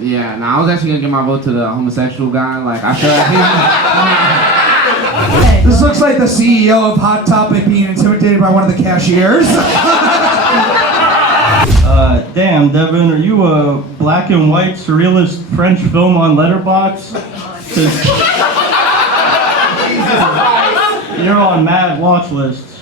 Yeah, I was actually gonna give my vote to the homosexual guy. Like, I feel like This looks like the CEO of Hot Topic being intimidated by one of the cashiers. Damn, Devin, are you a black and white surrealist French film on Letterboxd? You're on mad watch lists.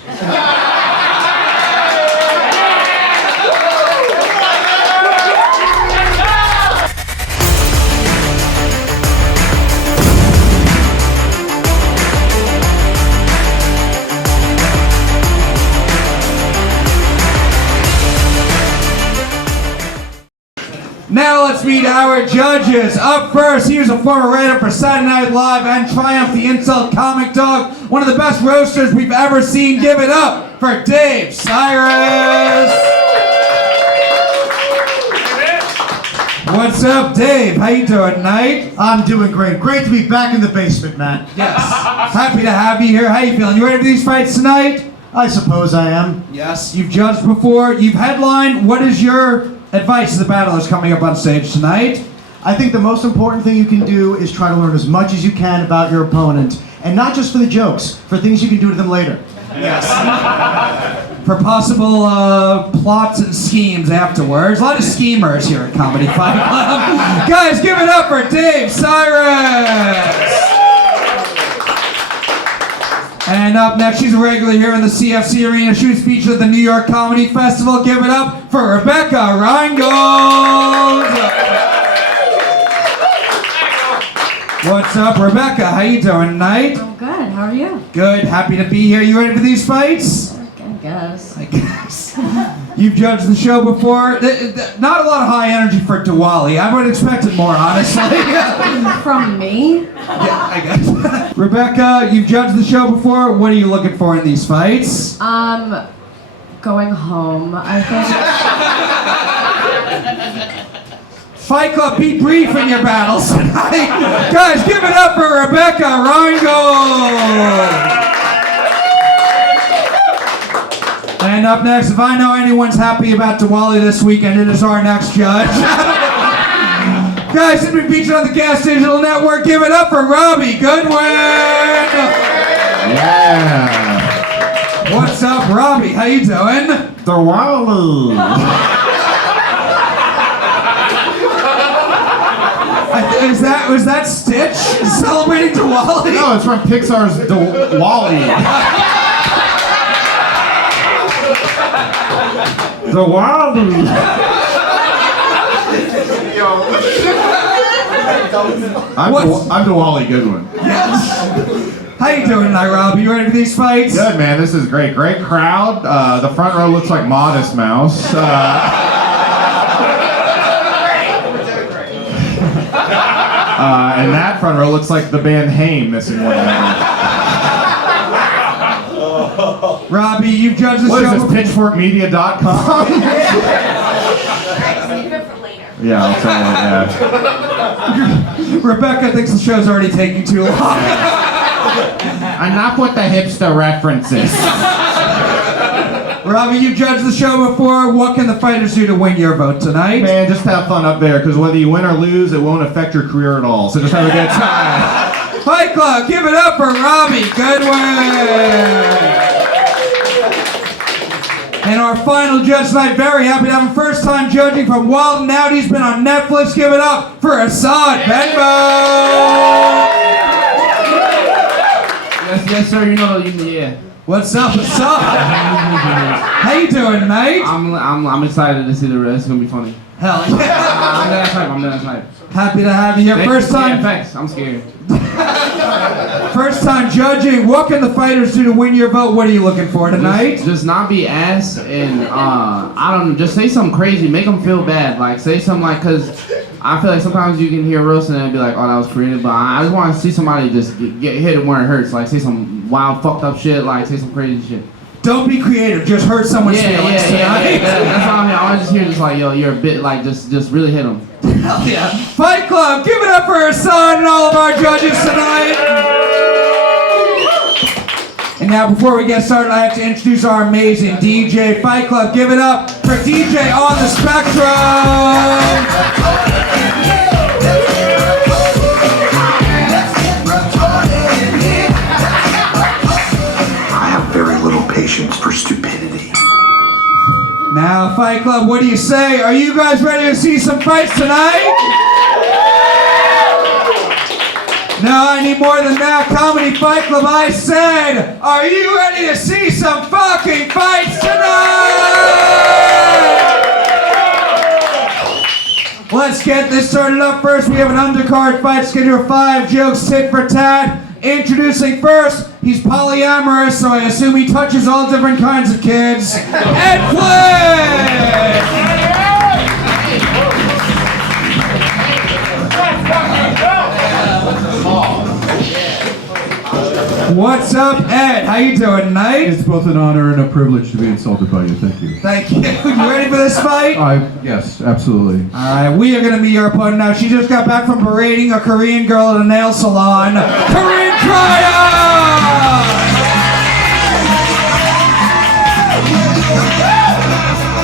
Now let's meet our judges. Up first, here's a former writer for Saturday Night Live and Triumph the Insult Comic Dog. One of the best roasters we've ever seen. Give it up for Dave Sirus. What's up, Dave? How you doing tonight? I'm doing great. Great to be back in the basement, man. Yes. Happy to have you here. How you feeling? You ready for these fights tonight? I suppose I am. Yes. You've judged before. You've headlined. What is your advice to the battlers coming up on stage tonight? I think the most important thing you can do is try to learn as much as you can about your opponent. And not just for the jokes, for things you can do to them later. Yes. For possible plots and schemes afterwards. A lot of schemers here at Comedy Fight Club. Guys, give it up for Dave Sirus. And up next, she's a regular here in the CFC Arena. She was featured at the New York Comedy Festival. Give it up for Rebecca Reingold. What's up, Rebecca? How you doing tonight? I'm good. How are you? Good. Happy to be here. You ready for these fights? I guess. You've judged the show before. Not a lot of high energy for Diwali. I would have expected more, honestly. From me? Yeah, I guess. Rebecca, you've judged the show before. What are you looking for in these fights? Going home, I think. Fight Club, be brief in your battles tonight. Guys, give it up for Rebecca Reingold. And up next, if I know anyone's happy about Diwali this weekend, it is our next judge. Guys, it's been featured on the Gas Digital Network. Give it up for Robbie Goodwin. yeah. What's up, Robbie? How you doing? Diwali. Was that Stitch celebrating Diwali? No, it's from Pixar's Diwali. Diwali. I'm Diwali Goodwin. Yes. How you doing tonight, Robbie? You ready for these fights? Good, man. This is great. Great crowd. The front row looks like Modest Mouse. And that front row looks like the band Haim missing one member. Robbie, you've judged the What show. is this, pitchforkmedia.com? Yeah, I'll tell you that. Rebecca thinks the show's already taking too long. Enough with the hipster references. Robbie, you've judged the show before. What can the fighters do to win your vote tonight? Man, just have fun up there, because whether you win or lose, it won't affect your career at all. So just have a good time. Fight Club, give it up for Robbie Goodwin. And our final judge tonight, very happy to have him first time judging from Wild 'N Out. He's been on Netflix. Give it up for Asad, Benbow. Yes, sir. You know, yeah. What's up? What's up? How you doing tonight? I'm excited to see the rest. It's gonna be funny. Hell yeah. I'm that type. Happy to have you here. First time. Thanks. I'm scared. First time judging. What can the fighters do to win your vote? What are you looking for tonight? Just not be ass and I don't know. Just say something crazy. Make them feel bad. Like say something like, cause I feel like sometimes you can hear roasting and be like, oh, that was creative. But I just want to see somebody just get hit where it hurts. Like say some wild fucked up shit. Like say some crazy shit. Don't be creative. Just hurt someone's feelings tonight. That's all I mean. I want to just hear just like, yo, you're a bit like just really hit them. Hell yeah. Fight Club, give it up for Asad and all of our judges tonight. And now before we get started, I have to introduce our amazing DJ. Fight Club, give it up for DJ on the Spectrum. Fight Club, what do you say? Are you guys ready to see some fights tonight? No, I need more than that. Comedy Fight Club, I said, are you ready to see some fucking fights tonight? Let's get this started up. First, we have an undercard fight schedule of 5 jokes, tit for tat. Introducing first, he's polyamorous, so I assume he touches all different kinds of kids. Ed Flynn! What's up, Ed? How you doing tonight? It's both an honor and a privilege to be insulted by you. Thank you. Thank you. You ready for this fight? Yes, absolutely. Alright, we are going to meet your opponent now. She just got back from berating a Korean girl at a nail salon. Corinne Tryon!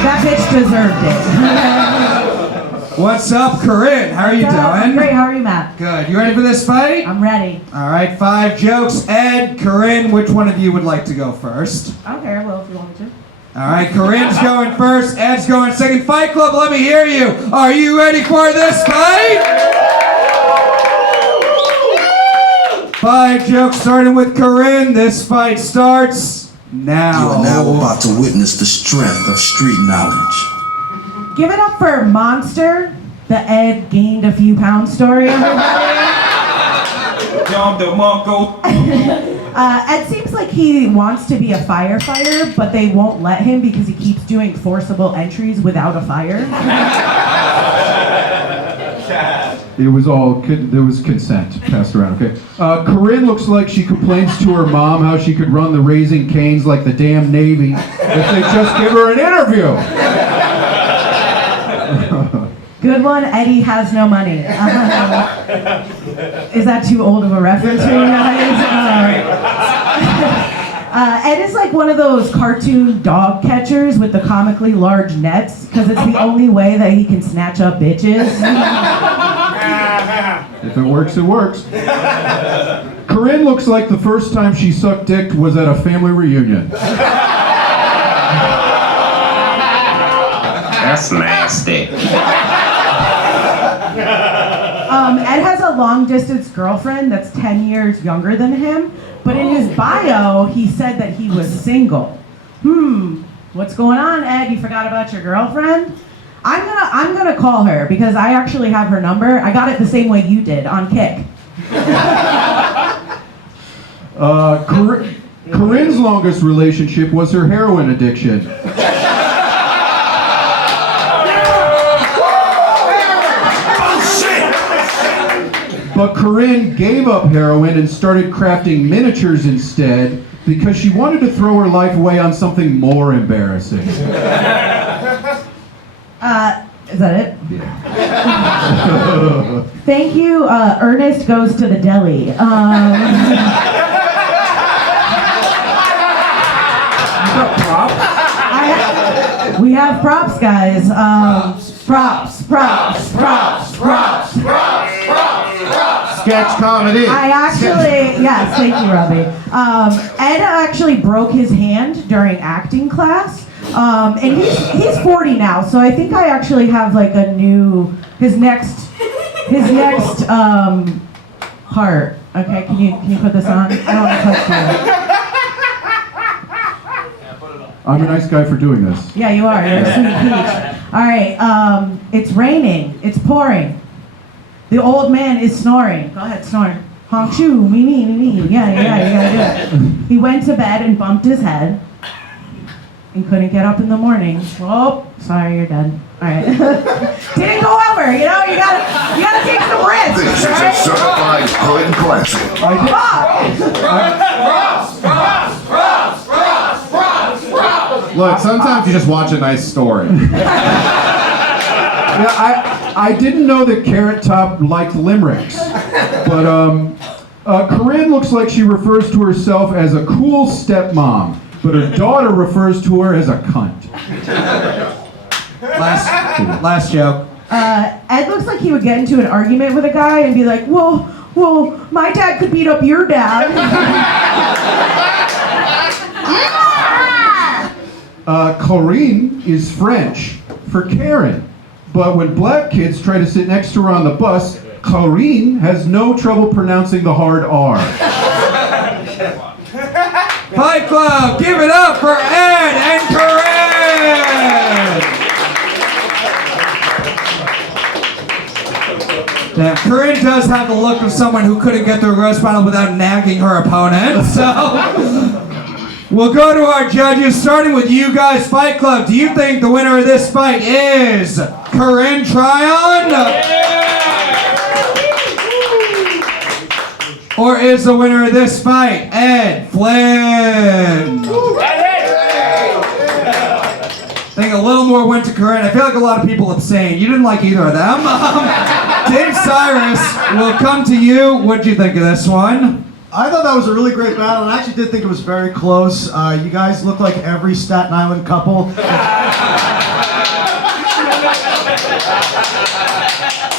That bitch deserved it. What's up, Corinne? How are you doing? Great, how are you, Matt? Good. You ready for this fight? I'm ready. Alright, 5 jokes. Ed, Corinne, which one of you would like to go first? I don't care, well, if you want me to. Alright, Corinne's going first, Ed's going second. Fight Club, let me hear you. Are you ready for this fight? 5 jokes starting with Corinne. This fight starts now. You are now about to witness the strength of street knowledge. Give it up for Monster, the Ed gained a few pounds story, everybody. Ed seems like he wants to be a firefighter, but they won't let him because he keeps doing forcible entries without a fire. There was consent passed around, okay? Corinne looks like she complains to her mom how she could run the Raising Cane's like the damn Navy if they just give her an interview. Good one, Eddie has no money. Is that too old of a reference for you guys? Ed is like one of those cartoon dog catchers with the comically large nets because it's the only way that he can snatch up bitches. If it works, it works. Corinne looks like the first time she sucked dick was at a family reunion. That's nasty. Ed has a long-distance girlfriend that's 10 years younger than him, but in his bio, he said that he was single. What's going on, Ed? You forgot about your girlfriend? I'm gonna call her because I actually have her number. I got it the same way you did, on Kick. Corinne's longest relationship was her heroin addiction. But Corinne gave up heroin and started crafting miniatures instead because she wanted to throw her life away on something more embarrassing. Is that it? Yeah. Thank you. Ernest goes to the deli. We have props, guys. Props. Sketch comedy. Yes, thank you, Robbie. Ed actually broke his hand during acting class, and he's 40 now, so I think I actually have like his next heart. Okay, can you put this on? I don't want to touch you. I'm a nice guy for doing this. Yeah, you are. You're a sweet peach. All right, it's raining. It's pouring. The old man is snoring. Go ahead, snore. Honk shoo, me. Yeah, you gotta do it. He went to bed and bumped his head and couldn't get up in the morning. Oh, sorry, you're dead. All right. Didn't go over, you gotta take some risks. This is a certified hood classic. Look, sometimes you just watch a nice story. Yeah, I didn't know that Carrot Top liked limericks, but Corinne looks like she refers to herself as a cool stepmom, but her daughter refers to her as a cunt. Last joke. Ed looks like he would get into an argument with a guy and be like, well, my dad could beat up your dad. Corinne is French for Karen. But when black kids try to sit next to her on the bus, Corinne has no trouble pronouncing the hard R. Fight Club, give it up for Ed and Corinne! Now, Corinne does have the look of someone who couldn't get through a roast battle without nagging her opponent, so... We'll go to our judges, starting with you guys, Fight Club. Do you think the winner of this fight is Corinne Tryon? Or is the winner of this fight Ed Flynn? I think a little more went to Corinne. I feel like a lot of people abstained. You didn't like either of them. Dave Sirus, we'll come to you. What'd you think of this one? I thought that was a really great battle, and I actually did think it was very close. You guys look like every Staten Island couple.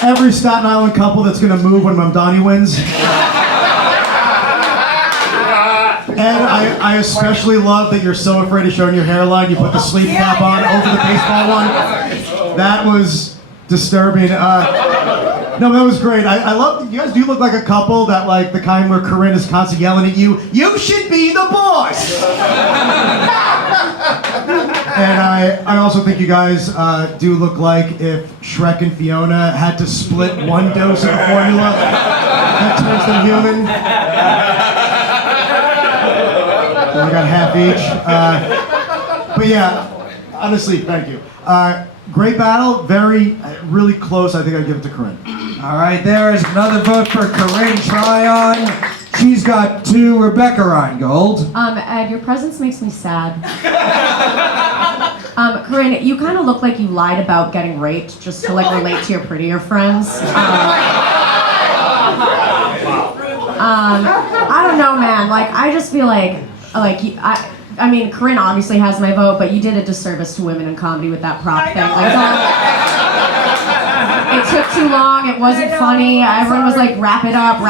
Every Staten Island couple that's gonna move when Mamdani wins. And I especially love that you're so afraid of showing your hairline. You put the sleeve cap on over the baseball one. That was disturbing. No, that was great. I love, you guys do look like a couple that like the kind where Corinne is constantly yelling at you, "You should be the boss!" And I also think you guys do look like if Shrek and Fiona had to split one dose of a formula that turns them human. So we got half each. But yeah, honestly, thank you. Great battle, really close. I think I'd give it to Corinne. All right, there is another vote for Corinne Tryon. She's got 2, Rebecca Reingold. Ed, your presence makes me sad. Corinne, you kind of look like you lied about getting raped just to like relate to your prettier friends. I don't know, man. Like, I just feel like I mean, Corinne obviously has my vote, but you did a disservice to women in comedy with that prop thing. Like, it took too long. It wasn't funny. Everyone was like, wrap it up,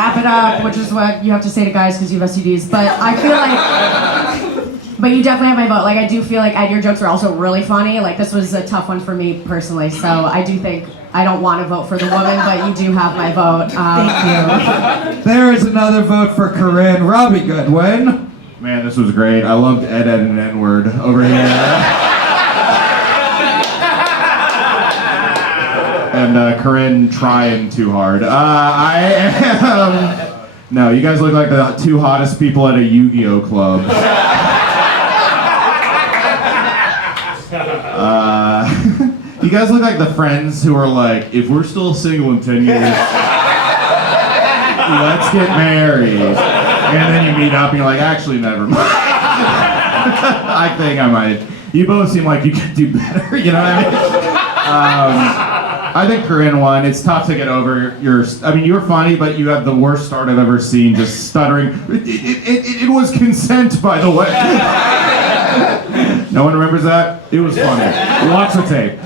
which is what you have to say to guys because you have STDs. But I feel like, but you definitely have my vote. Like, I do feel like, Ed, your jokes are also really funny. Like, this was a tough one for me personally. So I do think, I don't want to vote for the woman, but you do have my vote. Thank you. There is another vote for Corinne. Robbie Goodwin. Man, this was great. I loved Ed and N-word over here. And Corinne trying too hard. I am... No, you guys look like the 2 hottest people at a Yu-Gi-Oh club. You guys look like the friends who are like, if we're still single in 10 years, let's get married. And then you meet up and you're like, actually, never mind. I think I might. You both seem like you could do better, you know what I mean? I think Corinne won. It's tough to get over your, I mean, you were funny, but you had the worst start I've ever seen, just stuttering. It was consent, by the way. No one remembers that? It was funny. Lots of tape.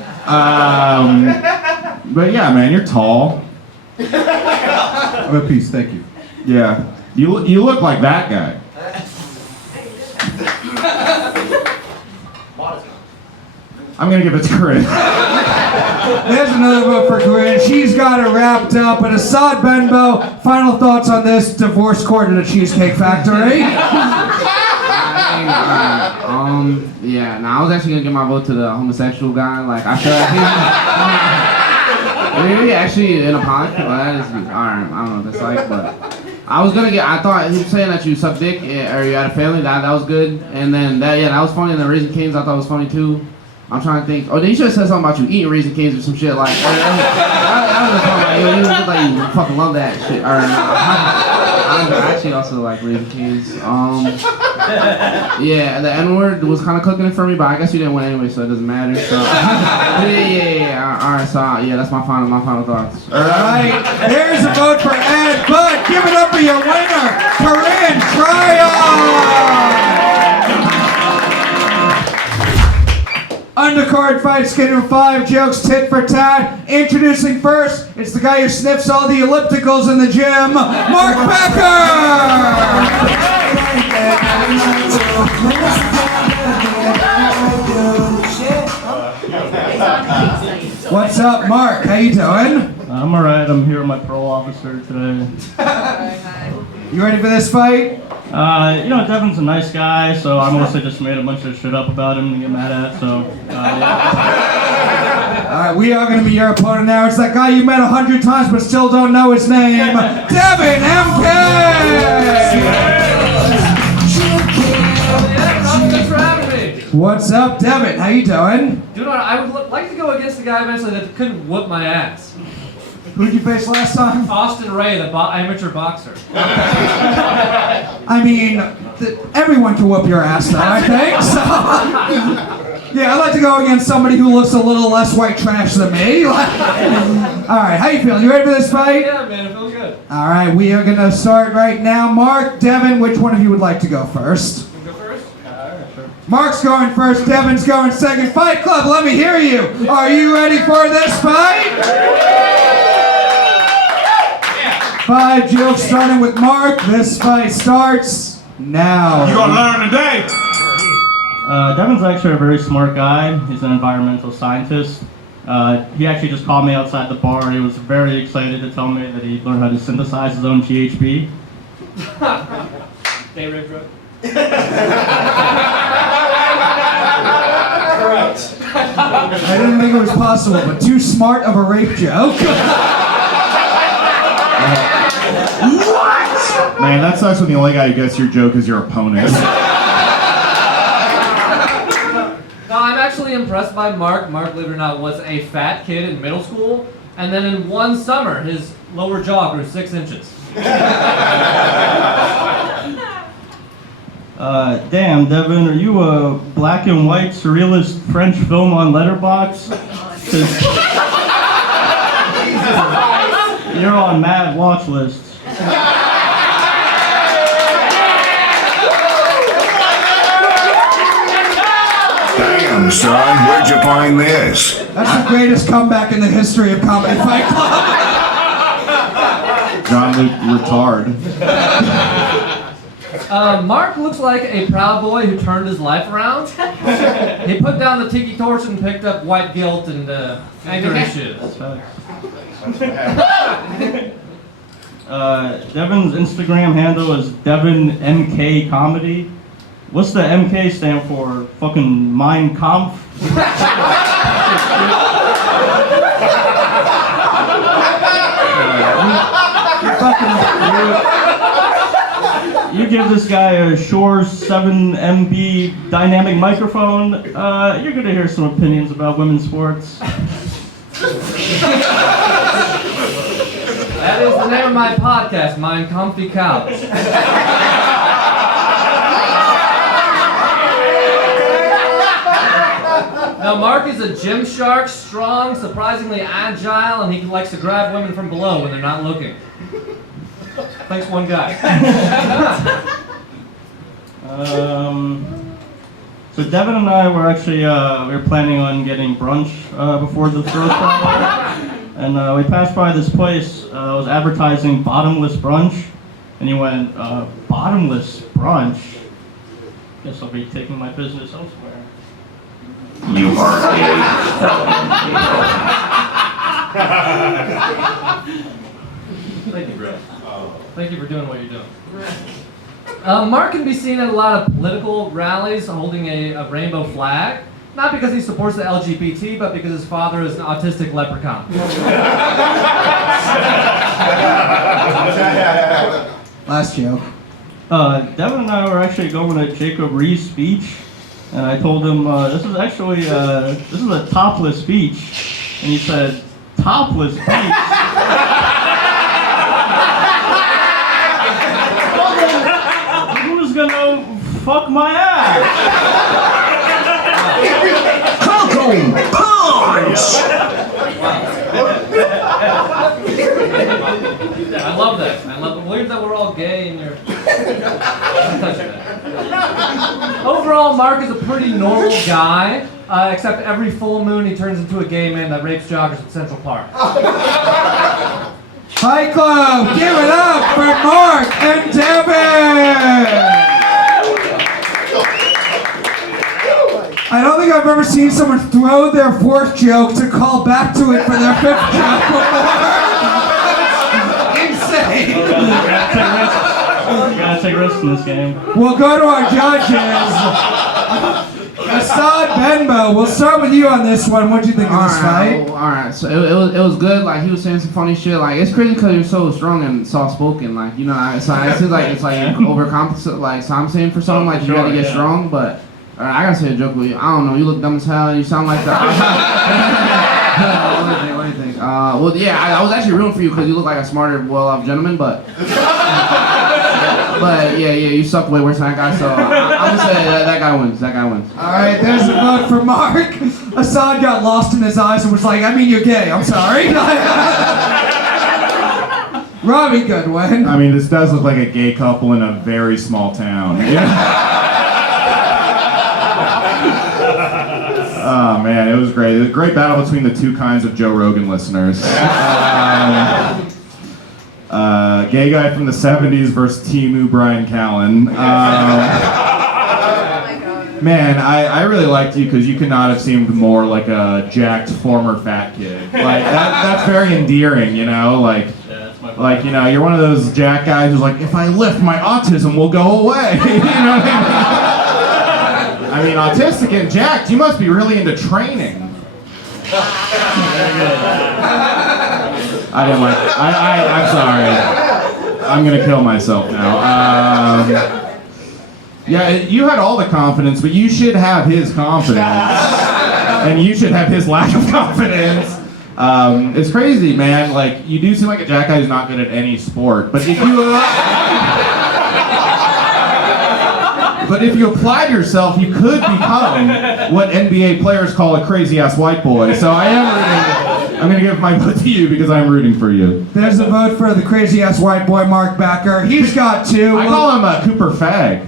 But yeah, man, you're tall. I'm at peace, thank you. Yeah. You look like that guy. I'm gonna give it to Corinne. There's another vote for Corinne. She's got it wrapped up. And Asad, Benbow, final thoughts on this divorce court at a Cheesecake Factory? Yeah, now I was actually gonna give my vote to the homosexual guy. Like, I feel like he actually in a podcast. Well, that is alright. I don't know what that's like, but I thought he was saying that you suck dick or you had a family. That was good. And then that was funny. And the Raising Cane's I thought was funny too. I'm trying to think. Oh, then you should have said something about you eating Raising Cane's or some shit like. That was funny. Like, you look like you fucking love that shit. Or I actually also like Raising Cane's. Yeah, the N-word was kind of cooking it for me, but I guess you didn't win anyway, so it doesn't matter. So yeah. All right, so yeah, that's my final thoughts. All right, there's a vote for Ed, but give it up for your winner, Corinne Tryon. Undercard fights getting 5 jokes tit for tat. Introducing first, it's the guy who sniffs all the ellipticals in the gym, Mark Bekker! What's up, Mark? How you doing? I'm alright. I'm here with my parole officer today. You ready for this fight? Devin's a nice guy, so I mostly just made a bunch of shit up about him to get mad at, so, yeah. Alright, we are going to be your opponent now. It's that guy you met 100 times but still don't know his name, Devin MK! Thanks for having me. What's up, Devin? How you doing? Doing all right. I would like to go against the guy eventually that couldn't whoop my ass. Who did you face last time? Austin Ray, the amateur boxer. I mean, everyone can whoop your ass though, I think. So, yeah, I'd like to go against somebody who looks a little less white trash than me. Alright, how you feeling? You ready for this fight? Yeah, man, it feels good. Alright, we are going to start right now. Mark, Devin, which one of you would like to go first? You go first? Sure. Mark's going first, Devin's going second. Fight Club, let me hear you. Are you ready for this fight? 5 jokes starting with Mark. This fight starts now. You gonna learn today. Devin's actually a very smart guy. He's an environmental scientist. He actually just called me outside the bar. He was very excited to tell me that he learned how to synthesize his own GHB. Day rib drug. Correct. I didn't think it was possible, but too smart of a rape joke. What? Man, that sucks when the only guy who gets your joke is your opponent. No, I'm actually impressed by Mark. Mark, believe it or not, was a fat kid in middle school, and then in one summer, his lower jaw grew 6 inches. Damn, Devin, are you a black and white surrealist French film on Letterboxd? 'Cause you're on mad watch lists. Damn, son, where'd you find this? That's the greatest comeback in the history of Comedy Fight Club. John-Luc Retard. Mark looks like a proud boy who turned his life around. He put down the tiki torch and picked up white guilt and anger issues. Devin's Instagram handle is Devin MK Comedy. What's the MK stand for? Fucking Mein Kampf? You give this guy a Shure 7 MB dynamic microphone, you're gonna hear some opinions about women's sports. That is the name of my podcast, Mein Comfy Couch. Now, Mark is a gym shark, strong, surprisingly agile, and he likes to grab women from below when they're not looking. Thanks, one guy. So Devin and I were actually we were planning on getting brunch before the throw trial, and we passed by this place. It was advertising bottomless brunch, and he went, "Bottomless brunch? Guess I'll be taking my business elsewhere." You are a Thank you, bro. Thank you for doing what you're doing. Mark can be seen at a lot of political rallies holding a rainbow flag. Not because he supports the LGBT, but because his father is an autistic leprechaun. Last joke. Devin and I were actually going to Jacob Ree's speech, and I told him, this is actually, this is a topless speech. And he said, topless speech? Who's gonna fuck my ass? Coco Punch! I love that. I love it. Weird that we're all gay and you're... Don't touch that. Overall, Mark is a pretty normal guy, except every full moon he turns into a gay man that rapes joggers at Central Park. Fight Club, give it up for Mark and Devin! I don't think I've ever seen someone throw their fourth joke to call back to it for their fifth joke before. Insane. You gotta take risks in this game. We'll go to our judges. Asad, Benbow, we'll start with you on this one. What'd you think of this fight? Alright, so it was good. Like, he was saying some funny shit. Like, it's crazy because you're so strong and soft spoken. Like, you know, so it seems like it's like overcompensate. Like, so I'm saying for something like you gotta get strong, but I gotta say a joke with you. I don't know. You look dumb as hell. You sound like that. What do you think? Well, yeah, I was actually rooting for you because you look like a smarter, well-off gentleman, but. But yeah, you suck way worse than that guy, so I'm gonna say that guy wins. That guy wins. All right, there's a vote for Mark. Asad got lost in his eyes and was like, I mean, you're gay. I'm sorry. Robbie Goodwin. I mean, this does look like a gay couple in a very small town. Oh man, it was great. It was a great battle between the two kinds of Joe Rogan listeners. Gay guy from the 70s versus Timu Brian Callen. Man, I really liked you because you could not have seemed more like a jacked former fat kid. Like that's very endearing, you know. Like you know, you're one of those jack guys who's like, if I lift, my autism will go away. You know what I mean? Autistic and jacked, you must be really into training. I didn't like it. I'm sorry. I'm gonna kill myself now. Yeah, you had all the confidence, but you should have his confidence. And you should have his lack of confidence. It's crazy, man. Like, you do seem like a jack guy who's not good at any sport, but if you applied yourself, you could become what NBA players call a crazy-ass white boy. So I'm going to give my vote to you because I'm rooting for you. There's a vote for the crazy-ass white boy, Mark Bekker. He's got two. I call him a Cooper Fag.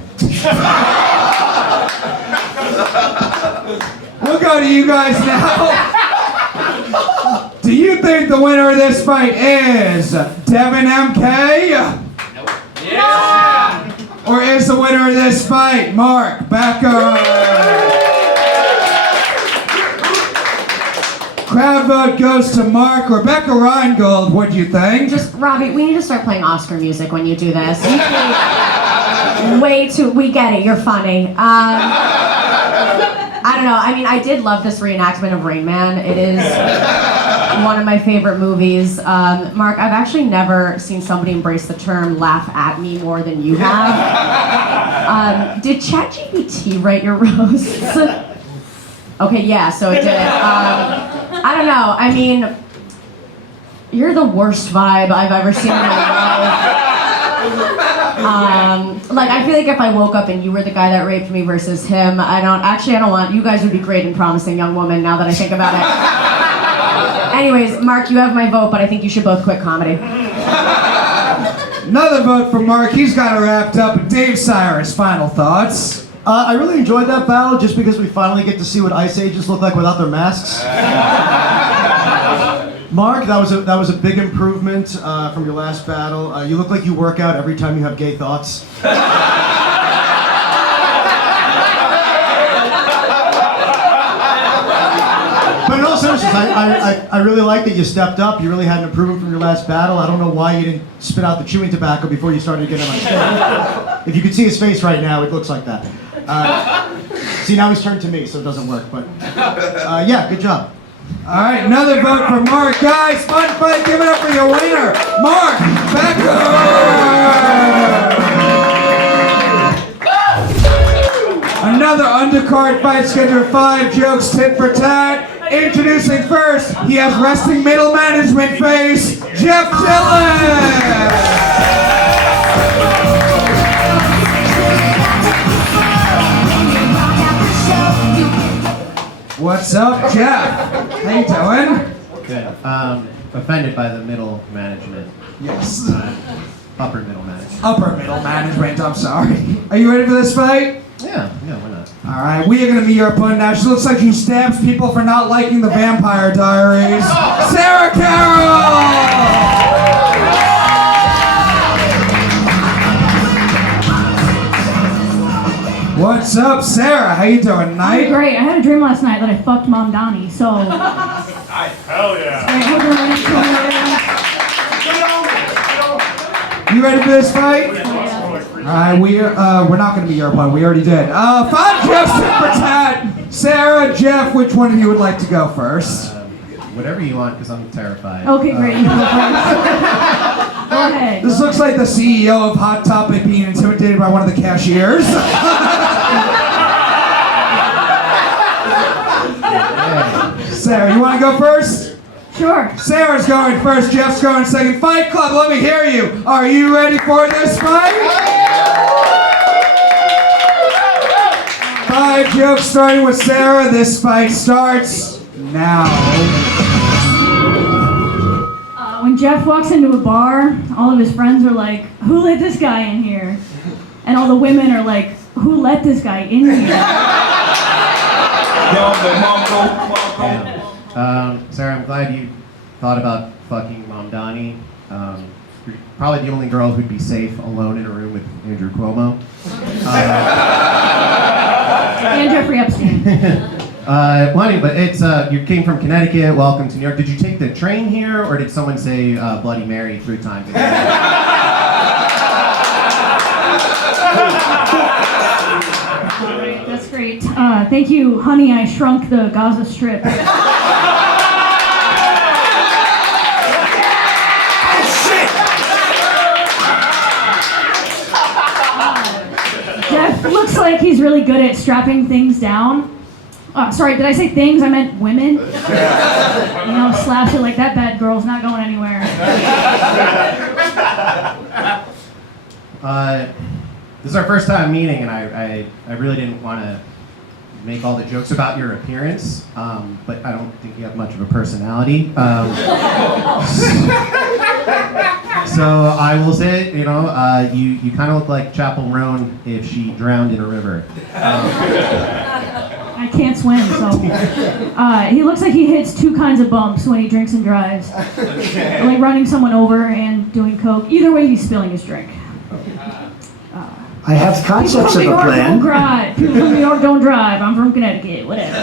We'll go to you guys now. Do you think the winner of this fight is Devin MK? Nope. Yeah! Or is the winner of this fight Mark Bekker? Crowd vote goes to Mark. Rebecca Reingold, what do you think? Just, Robbie, we need to start playing Oscar music when you do this. You play way too, we get it, you're funny. I don't know, I mean, I did love this reenactment of Rain Man. It is one of my favorite movies. Mark, I've actually never seen somebody embrace the term laugh at me more than you have. Did ChatGPT write your roasts? Okay, yeah, so it did. I don't know, I mean, you're the worst vibe I've ever seen in my life. Like, I feel like if I woke up and you were the guy that raped me versus him, I don't want, you guys would be great and promising young woman now that I think about it. Anyways, Mark, you have my vote, but I think you should both quit comedy. Another vote for Mark, he's got it wrapped up. Dave Sirus, final thoughts? I really enjoyed that battle just because we finally get to see what Ice Ages look like without their masks. Mark, that was a big improvement from your last battle. You look like you work out every time you have gay thoughts. But in all seriousness, I really like that you stepped up. You really had an improvement from your last battle. I don't know why you didn't spit out the chewing tobacco before you started getting on stage. If you could see his face right now, it looks like that. See, now he's turned to me, so it doesn't work. But yeah, good job. All right, another vote for Mark. Guys, fun fight. Give it up for your winner, Mark Bekker. Another undercard fight scheduled 5 jokes, tit for tat. Introducing first, he has wrestling middle management face, Jeff Dillon. What's up, Jeff? How you doing? Good. Offended by the middle management. Yes. Upper middle management. Upper middle management, I'm sorry. Are you ready for this fight? Yeah, why not? All right, we are going to be your opponent now. She looks like she stabs people for not liking the Vampire Diaries. Sarah Carroll! What's What's up, Sarah? How you doing tonight? I'm great. I had a dream last night that I fucked Mom Donnie, so... Hell yeah. You ready for this fight? Alright, we're not gonna be your opponent. We already did. 5 jokes for Tat. Sarah, Jeff, which one of you would like to go first? Whatever you want, because I'm terrified. Okay, great. You can go first. Go ahead. This looks like the CEO of Hot Topic being intimidated by one of the cashiers. Sarah, you want to go first? Sure. Sarah's going first, Jeff's going second. Fight Club, let me hear you. Are you ready for this fight? 5 jokes starting with Sarah. This fight starts now. When Jeff walks into a bar, all of his friends are like, "Who let this guy in here?" And all the women are like, "Who let this guy in here?" Sarah, I'm glad you thought about fucking Mom Donnie. You're probably the only girl who'd be safe alone in a room with Andrew Cuomo. And Jeffrey Epstein. Funny, but it's you came from Connecticut. Welcome to New York. Did you take the train here, or did someone say Bloody Mary 3 times? That's great. Thank you, honey. I shrunk the Gaza Strip. Jeff looks like he's really good at strapping things down. Sorry, did I say things? I meant women. Slaps it like that bad girl's not going anywhere. This is our first time meeting, and I really didn't want to make all the jokes about your appearance, but I don't think you have much of a personality. So I will say, you kind of look like Chapel Roan if she drowned in a river. I can't swim, so. He looks like he hits 2 kinds of bumps when he drinks and drives. Like running someone over and doing coke. Either way, he's spilling his drink. I have concepts of a plan. People from New York don't drive. I'm from Connecticut, whatever.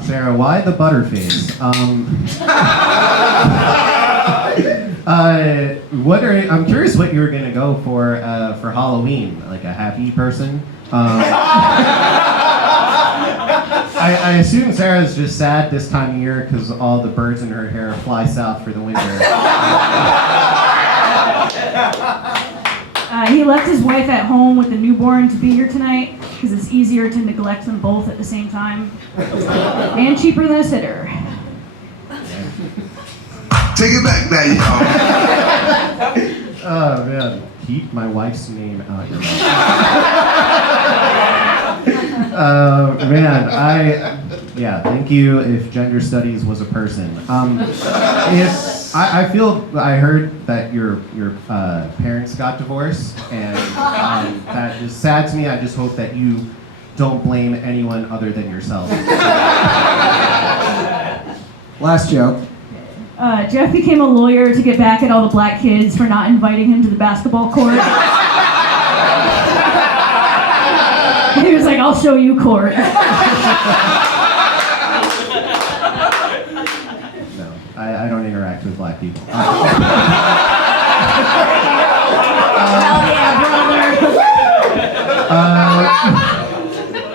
Sarah, why the butterface? I'm curious what you were gonna go for Halloween, like a happy person. I assume Sarah's just sad this time of year because all the birds in her hair fly south for the winter. He left his wife at home with the newborn to be here tonight because it's easier to neglect them both at the same time. And cheaper than a sitter. Take it back now, y'all. Oh man, keep my wife's name out your mouth. Thank you. If gender studies was a person, I heard that your parents got divorced, and that is sad to me. I just hope that you don't blame anyone other than yourself. Last joke. Jeff became a lawyer to get back at all the black kids for not inviting him to the basketball court. He was like, "I'll show you court." No, I don't interact with black people. Hell yeah, brother.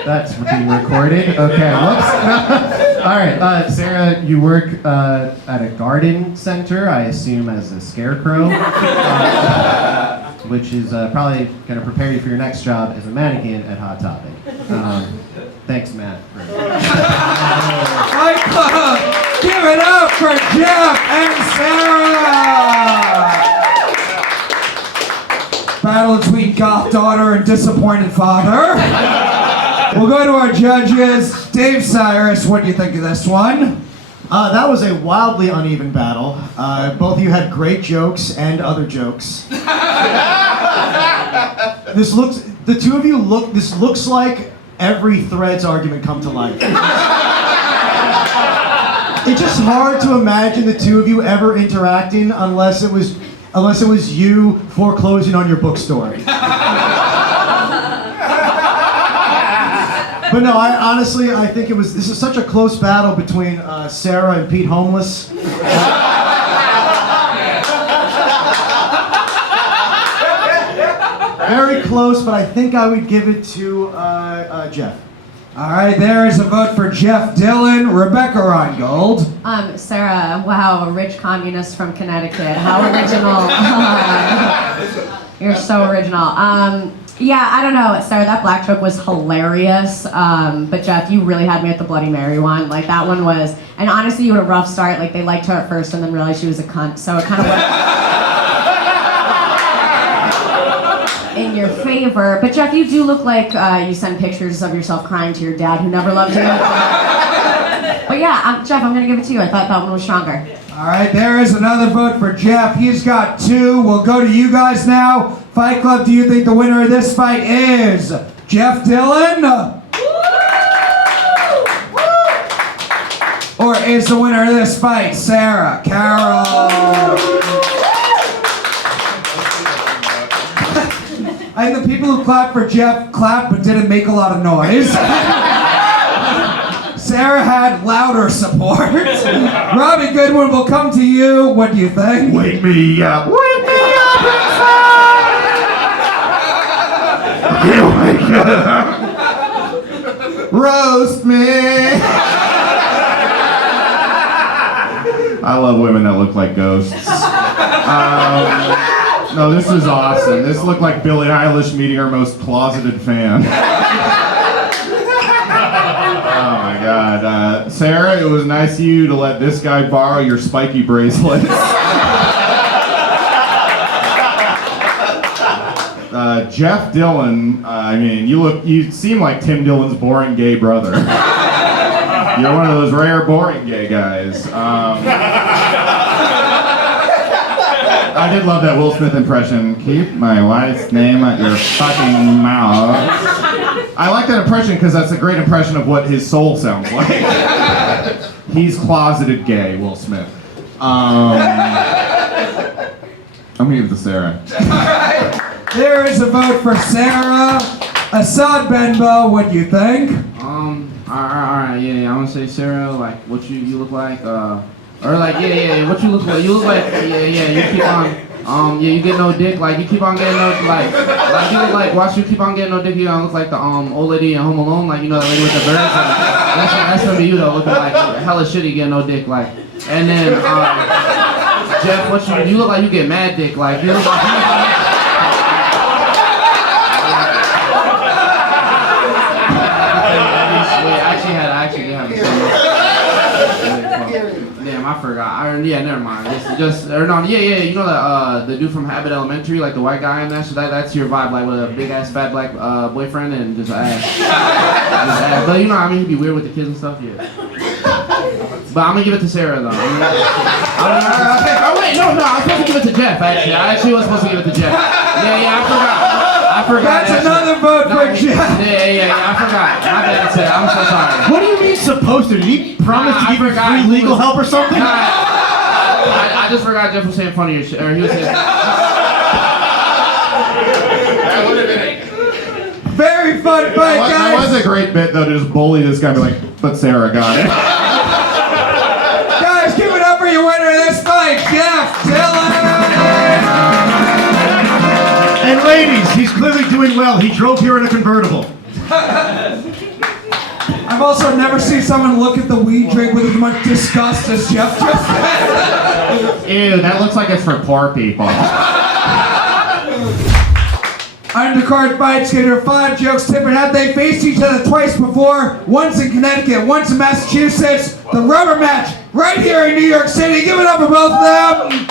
That's being recorded. Okay, whoops. All right, Sarah, you work at a garden center, I assume as a scarecrow, which is probably going to prepare you for your next job as a mannequin at Hot Topic. Thanks, Matt. Fight Club! Give it up for Jeff and Sarah! Battle between goth daughter and disappointed father. We'll go to our judges. Dave, Sirus, what do you think of this one? That was a wildly uneven battle. Both of you had great jokes and other jokes. This looks like every Threads argument come to life. It's just hard to imagine the two of you ever interacting unless it was you foreclosing on your bookstore. But no, I think this is such a close battle between Sarah and Pete Homeless. Very close, but I think I would give it to Jeff. All right, there is a vote for Jeff Dillon. Rebecca Reingold. Sarah, wow, a rich communist from Connecticut. How original. You're so original. Yeah, I don't know, Sarah, that black joke was hilarious. But Jeff, you really had me at the Bloody Mary one. Like, that one was, and honestly, you had a rough start. Like, they liked her at first and then realized she was a cunt. So it kind of went in your favor. But Jeff, you do look like you send pictures of yourself crying to your dad who never loved you. But yeah, Jeff, I'm gonna give it to you. I thought that one was stronger. All right, there is another vote for Jeff. He's got 2. We'll go to you guys now. Fight Club, do you think the winner of this fight is Jeff Dillon? Or is the winner of this fight Sarah Carroll? And the people who clapped for Jeff clapped but didn't make a lot of noise. Sarah had louder support. Robbie Goodwin, will come to you. What do you think? Wake me up. Wake me up inside. Roast me. I love women that look like ghosts. No, this is awesome. This looked like Billie Eilish meeting her most closeted fan. Oh my God. Sarah, it was nice of you to let this guy borrow your spiky bracelets. Jeff Dillon, you seem like Tim Dillon's boring gay brother. You're one of those rare boring gay guys. I did love that Will Smith impression. Keep my wife's name at your fucking mouth. I like that impression because that's a great impression of what his soul sounds like. He's closeted gay, Will Smith. I'm gonna give it to Sarah. There is a vote for Sarah. Asad Benbow, what do you think? Alright, yeah, I'm gonna say Sarah, like, what you look like, or like, what you look like, you keep on, you get no dick, like, you keep on getting no, like, you look like, watch you keep on getting no dick, you don't look like the, old lady in Home Alone, like, you know, that lady with the birds, like, that's gonna be you, though, looking like hella shitty, getting no dick, like, and then, Jeff, what you look like you get mad dick, like, you look like, Damn, I forgot. Never mind. You know that the dude from Habit Elementary, like the white guy in that. So that's your vibe, like with a big ass fat black boyfriend and just ass. But you know, he'd be weird with the kids and stuff. Yeah. But I'm gonna give it to Sarah though. Oh wait, no, I was supposed to give it to Jeff. Actually, I actually was supposed to give it to Jeff. Yeah, I forgot. That's another vote for Jeff. Yeah, I forgot. My bad, Sarah. I'm so sorry. What do you mean supposed to? Did he promise to give you free legal help or something? I just forgot Jeff was saying funnier shit. Or he was saying. Very fun fight, guys. That was a great bit though to just bully this guy, be like, but Sarah got it. Guys, give it up for your winner of this fight, Jeff Dillon. And ladies, he's clearly doing well. He drove here in a convertible. I've also never seen someone look at the weed drink with as much disgust as Jeff just did. Ew, that looks like it's for poor people. Undercard fights get her 5 jokes tipping out. They faced each other twice before. Once in Connecticut, once in Massachusetts. The rubber match right here in New York City. Give it up for both of them.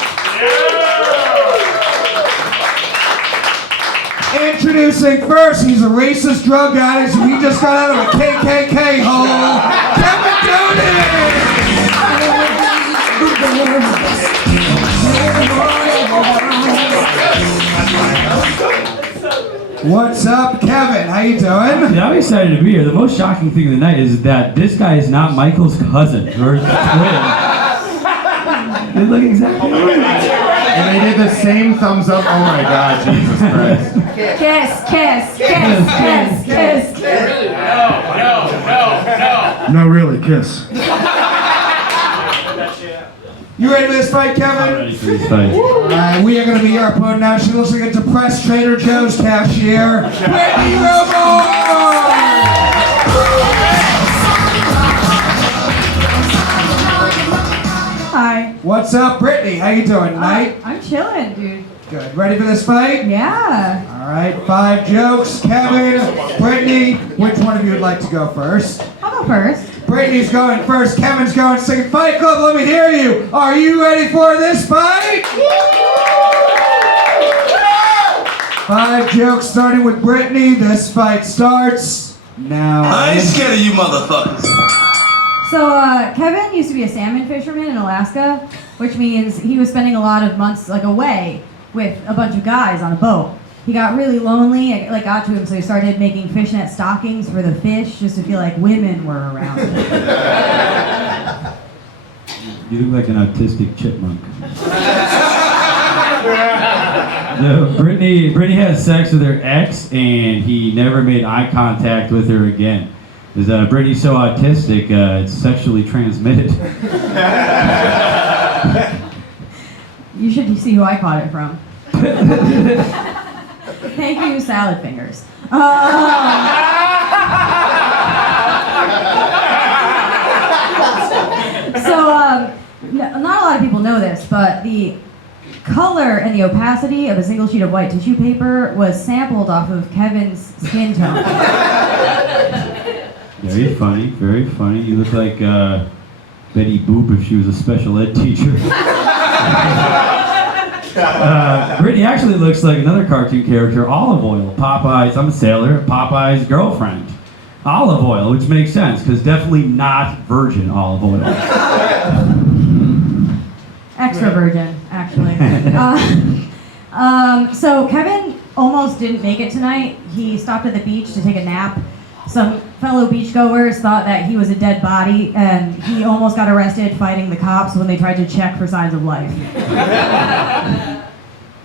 Introducing first, he's a racist drug addict who he just got out of a KKK hole. Kevin Doty! What's up, Kevin? How How you doing? Yeah, I'm excited to be here. The most shocking thing of the night is that this guy is not Michael's cousin or his twin. They look exactly alike. And they did the same thumbs up. Oh my God, Jesus Christ. Kiss, kiss, kiss, kiss, kiss, kiss. No, really, kiss. You ready for this fight, Kevin? I'm ready for this fight. Alright, we are going to be your opponent now. She looks like a depressed Trader Joe's cashier. Brittany Robarge! Hi. What's up, Brittany? How you doing tonight? I'm chilling, dude. Good. Ready for this fight? Yeah. Alright, 5 jokes. Kevin, Brittany, which one of you would like to go first? I'll go first. Brittany's going first, Kevin's going second. Fight Club, let me hear you. Are you ready for this fight? 5 jokes starting with Brittany. This fight starts now. I ain't scared of you motherfuckers. So, Kevin used to be a salmon fisherman in Alaska, which means he was spending a lot of months, like, away with a bunch of guys on a boat. He got really lonely, it, like, got to him, so he started making fishnet stockings for the fish just to feel like women were around. You look like an autistic chipmunk. No, Brittany had sex with her ex, and he never made eye contact with her again. Because Brittany's so autistic, it's sexually transmitted. You should see who I caught it from. Thank you, salad fingers. Not a lot of people know this, but the color and the opacity of a single sheet of white tissue paper was sampled off of Kevin's skin tone. Very funny, very funny. You look like Betty Boop if she was a special ed teacher. Brittany actually looks like another cartoon character, Olive Oil. Popeye's, I'm a sailor, Popeye's girlfriend. Olive Oil, which makes sense, because definitely not virgin olive oil. Extra virgin, actually. So Kevin almost didn't make it tonight. He stopped at the beach to take a nap. Some fellow beachgoers thought that he was a dead body, and he almost got arrested fighting the cops when they tried to check for signs of life.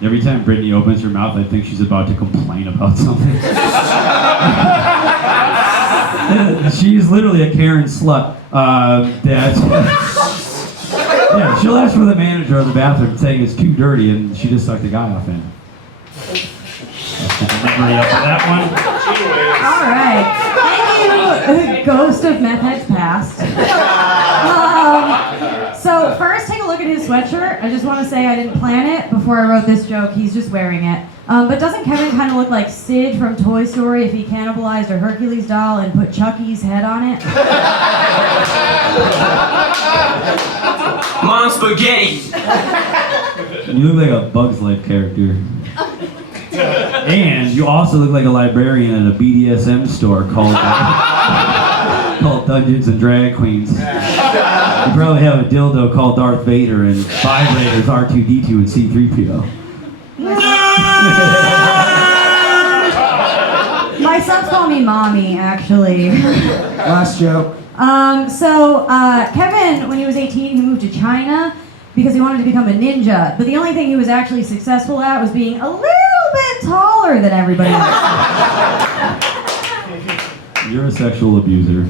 Every time Brittany opens her mouth, I think she's about to complain about something. She's literally a Karen slut. Yeah, she'll ask for the manager of the bathroom saying it's too dirty, and she just sucked the guy off in. That's the memory up for that one. All right. Thank you, Ghost of Meth Heads Past. So first, take a look at his sweatshirt. I just want to say I didn't plan it before I wrote this joke. He's just wearing it. But doesn't Kevin kind of look like Sid from Toy Story if he cannibalized a Hercules doll and put Chucky's head on it? Mom spaghetti. You look like a Bugs Life character. And you also look like a librarian at a BDSM store called Dungeons and Drag Queens. You probably have a dildo called Darth Vader and vibrators R2-D2 and C-3PO. My sons call me mommy, actually. Last joke. Kevin, when he was 18, he moved to China because he wanted to become a ninja. But the only thing he was actually successful at was being a little bit taller than everybody else. You're a sexual abuser.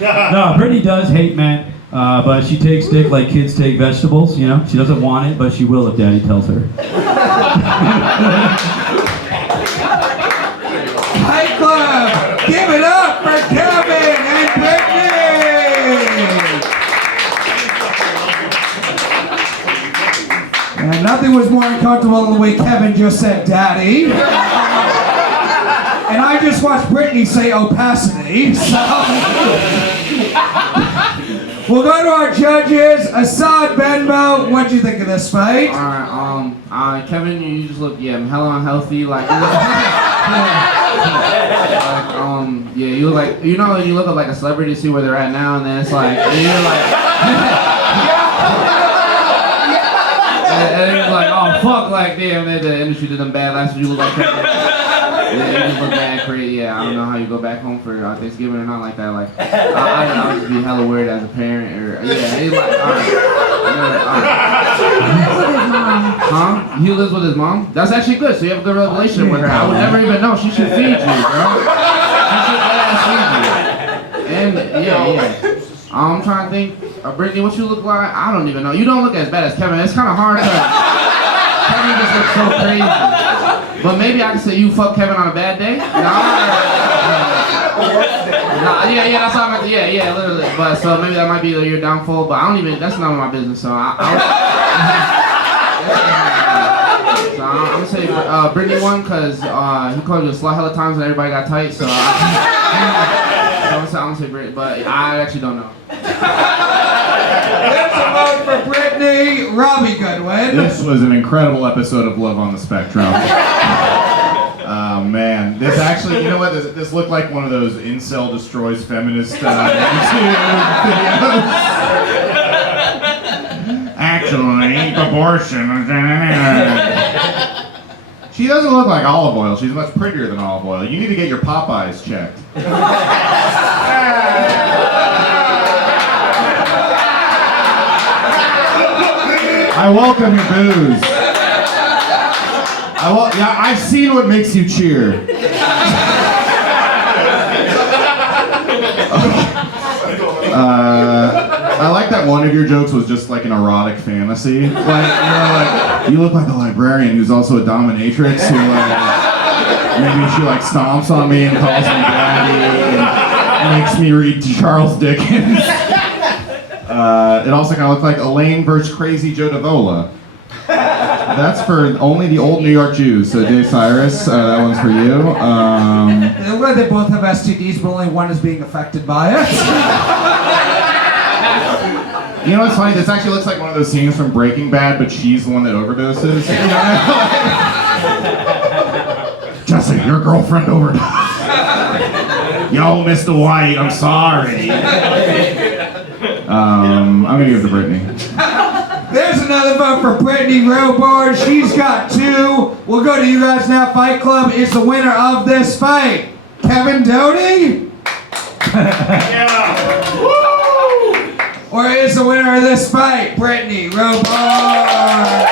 No, Brittany does hate men, but she takes dick like kids take vegetables, you know? She doesn't want it, but she will if Daddy tells her. Fight Club! Give it up for Kevin and Brittany! And nothing was more uncomfortable than the way Kevin just said daddy. And I just watched Brittany say opacity, so... We'll go to our judges. Asad, Benbow, what'd you think of this fight? Alright, Kevin, you just look, hella unhealthy, like, you look like, you look up like a celebrity to see where they're at now, and then it's like, and you're like, and then it's like, oh fuck, like, damn, the industry did them bad last year. You look like that. Yeah, you just look bad, crazy. Yeah, I don't know how you go back home for Thanksgiving or not like that. Like, I would just be hella weird as a parent. Or yeah, he's like, all right. He lives with his mom. Huh? He lives with his mom? That's actually good. So you have a good relationship with her. I would never even know. She should feed you, bro. She should feed you. And yeah. I'm trying to think. Brittany, what you look like? I don't even know. You don't look as bad as Kevin. It's kind of hard to. Kevin just looks so crazy. But maybe I can say you fuck Kevin on a bad day. Yeah, that's what I meant. Yeah, literally. But so maybe that might be your downfall. But I don't even. That's none of my business. So I'm gonna say Brittany won because he called you a slut hella times and everybody got tight. So I'm gonna say Brittany, but I actually don't know. Let's vote for Brittany, Robbie Goodwin. This was an incredible episode of Love on the Spectrum. Oh man, this actually, you know what? This looked like one of those incel destroys feminist YouTube videos. Actually, abortion. She doesn't look like olive oil. She's much prettier than olive oil. You need to get your Popeyes checked. I welcome your booze. I've seen what makes you cheer. I like that one of your jokes was just like an erotic fantasy. Like, you look like a librarian who's also a dominatrix who maybe she stomps on me and calls me daddy and makes me read Charles Dickens. It also kind of looked like Elaine versus Crazy Joe Davola. That's for only the old New York Jews. So Dave Sirus, that one's for you. Well, they both have STDs, but only one is being affected by it. You know what's funny? This actually looks like one of those scenes from Breaking Bad, but she's the one that overdoses. Jesse, your girlfriend overdosed. Yo, Mr. White, I'm sorry. I'm gonna give it to Brittany. There's another vote for Brittany Robarge. She's got 2. We'll go to you guys now. Fight Club is the winner of this fight. Kevin Doty? Yeah. Woo! Or is the winner of this fight Brittany Robarge?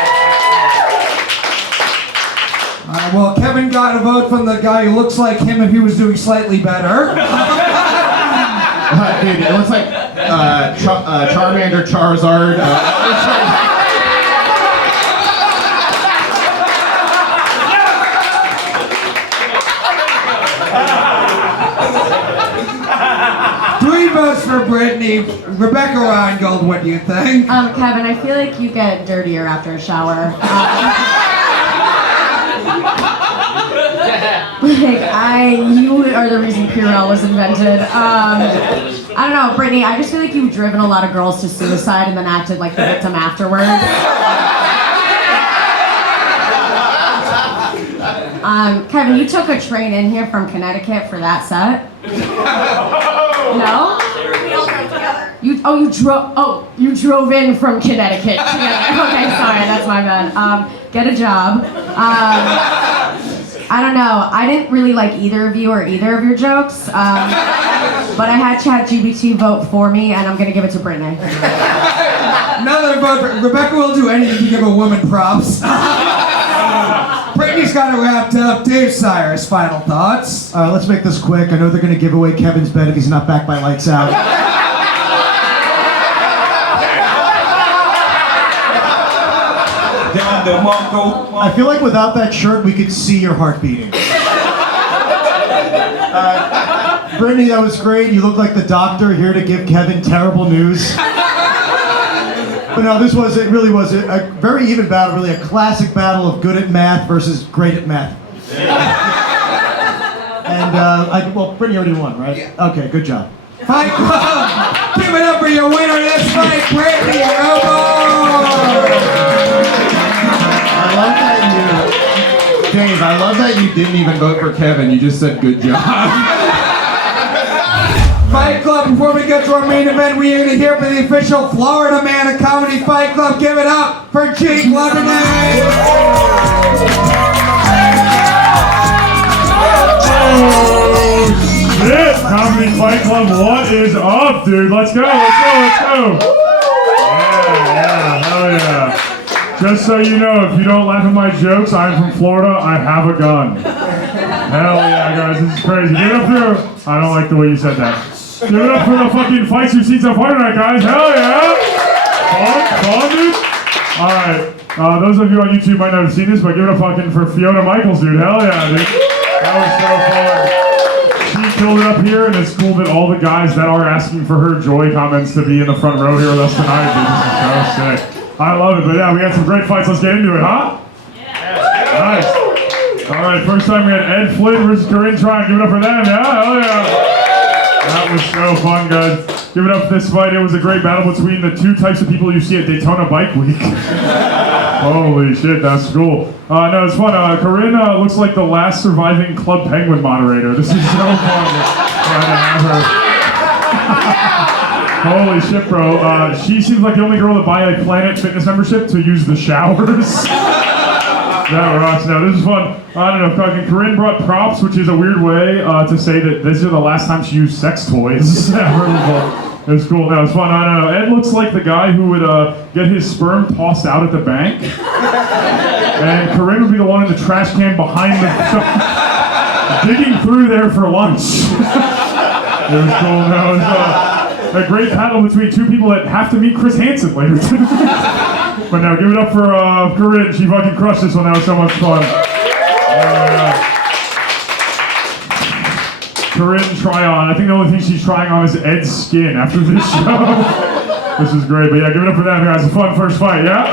Well, Kevin got a vote from the guy who looks like him if he was doing slightly better. Dude, it looks like Charmander, Charizard. 3 votes for Brittany. Rebecca Reingold, what do you think? Kevin, I feel like you get dirtier after a shower. You are the reason Purell was invented. I don't know, Brittany, I just feel like you've driven a lot of girls to suicide and then acted like the victim afterwards. Kevin, you took a train in here from Connecticut for that set? No? You drove in from Connecticut. Okay, sorry, that's my bad. Get a job. I don't know. I didn't really like either of you or either of your jokes, but I had ChatGPT vote for me, and I'm gonna give it to Brittany. Another vote. Rebecca will do anything to give a woman props. Brittany's got it wrapped up. Dave Sirus, final thoughts. Let's make this quick. I know they're going to give away Kevin's bed if he's not back by lights out. I feel like without that shirt, we could see your heart beating. Brittany, that was great. You look like the doctor here to give Kevin terrible news. But no, it really was a very even battle, really a classic battle of good at math versus great at math. And, well, Brittany already won, right? Yeah. Okay, good job. Fight Club! Give it up for your winner of this fight, Brittany Robarge! Dave, I love that you didn't even vote for Kevin. You just said good job. Fight Club, before we get to to our main event. We are going to hear from the official Florida man of Comedy Fight Club. Give it up for Jake Lemonade. Shit, Comedy Fight Club, what is up, dude? Let's go. Yeah, hell yeah. Just so you know, if you don't laugh at my jokes, I'm from Florida, I have a gun. Hell yeah, guys, this is crazy. Give it up for, I don't like the way you said that. Give it up for the fucking fights you've seen so far tonight, guys. Hell yeah. Fun, dude. Alright, those of you on YouTube might not have seen this, but give it up fucking for Fiona Michaels, dude. Hell yeah, dude. That was so fun. She killed it up here, and it's cool that all the guys that are asking for her joy comments to be in the front row here with us tonight, dude. This is so sick. I love it, but yeah, we had some great fights. Let's get into it, huh? Yeah. Nice. Alright, first time we had Ed Flynn versus Corinne Tryon. Give it up for them, yeah? Hell yeah. That was so fun, guys. Give it up for this fight. It was a great battle between the two types of people you see at Daytona Bike Week. Holy shit, that's cool. No, it's fun. Corinne looks like the last surviving Club Penguin moderator. This is so fun. Trying to have her. Holy shit, bro. She seems like the only girl to buy a Planet Fitness membership to use the showers. That rocks. Now, this is fun. I don't know, fucking Corinne brought props, which is a weird way to say that this is the last time she used sex toys. It was cool. That was fun. I don't know. Ed looks like the guy who would get his sperm tossed out at the bank. And Corinne would be the one in the trash can behind the digging through there for lunch. It was cool. That was a great battle between two people that have to meet Chris Hansen later tonight. But now, give it up for Corinne. She fucking crushed this one. That was so much fun. Corinne Tryon. I think the only thing she's trying on is Ed's skin after this show. This is great. But yeah, give it up for them, guys. A fun first fight, yeah?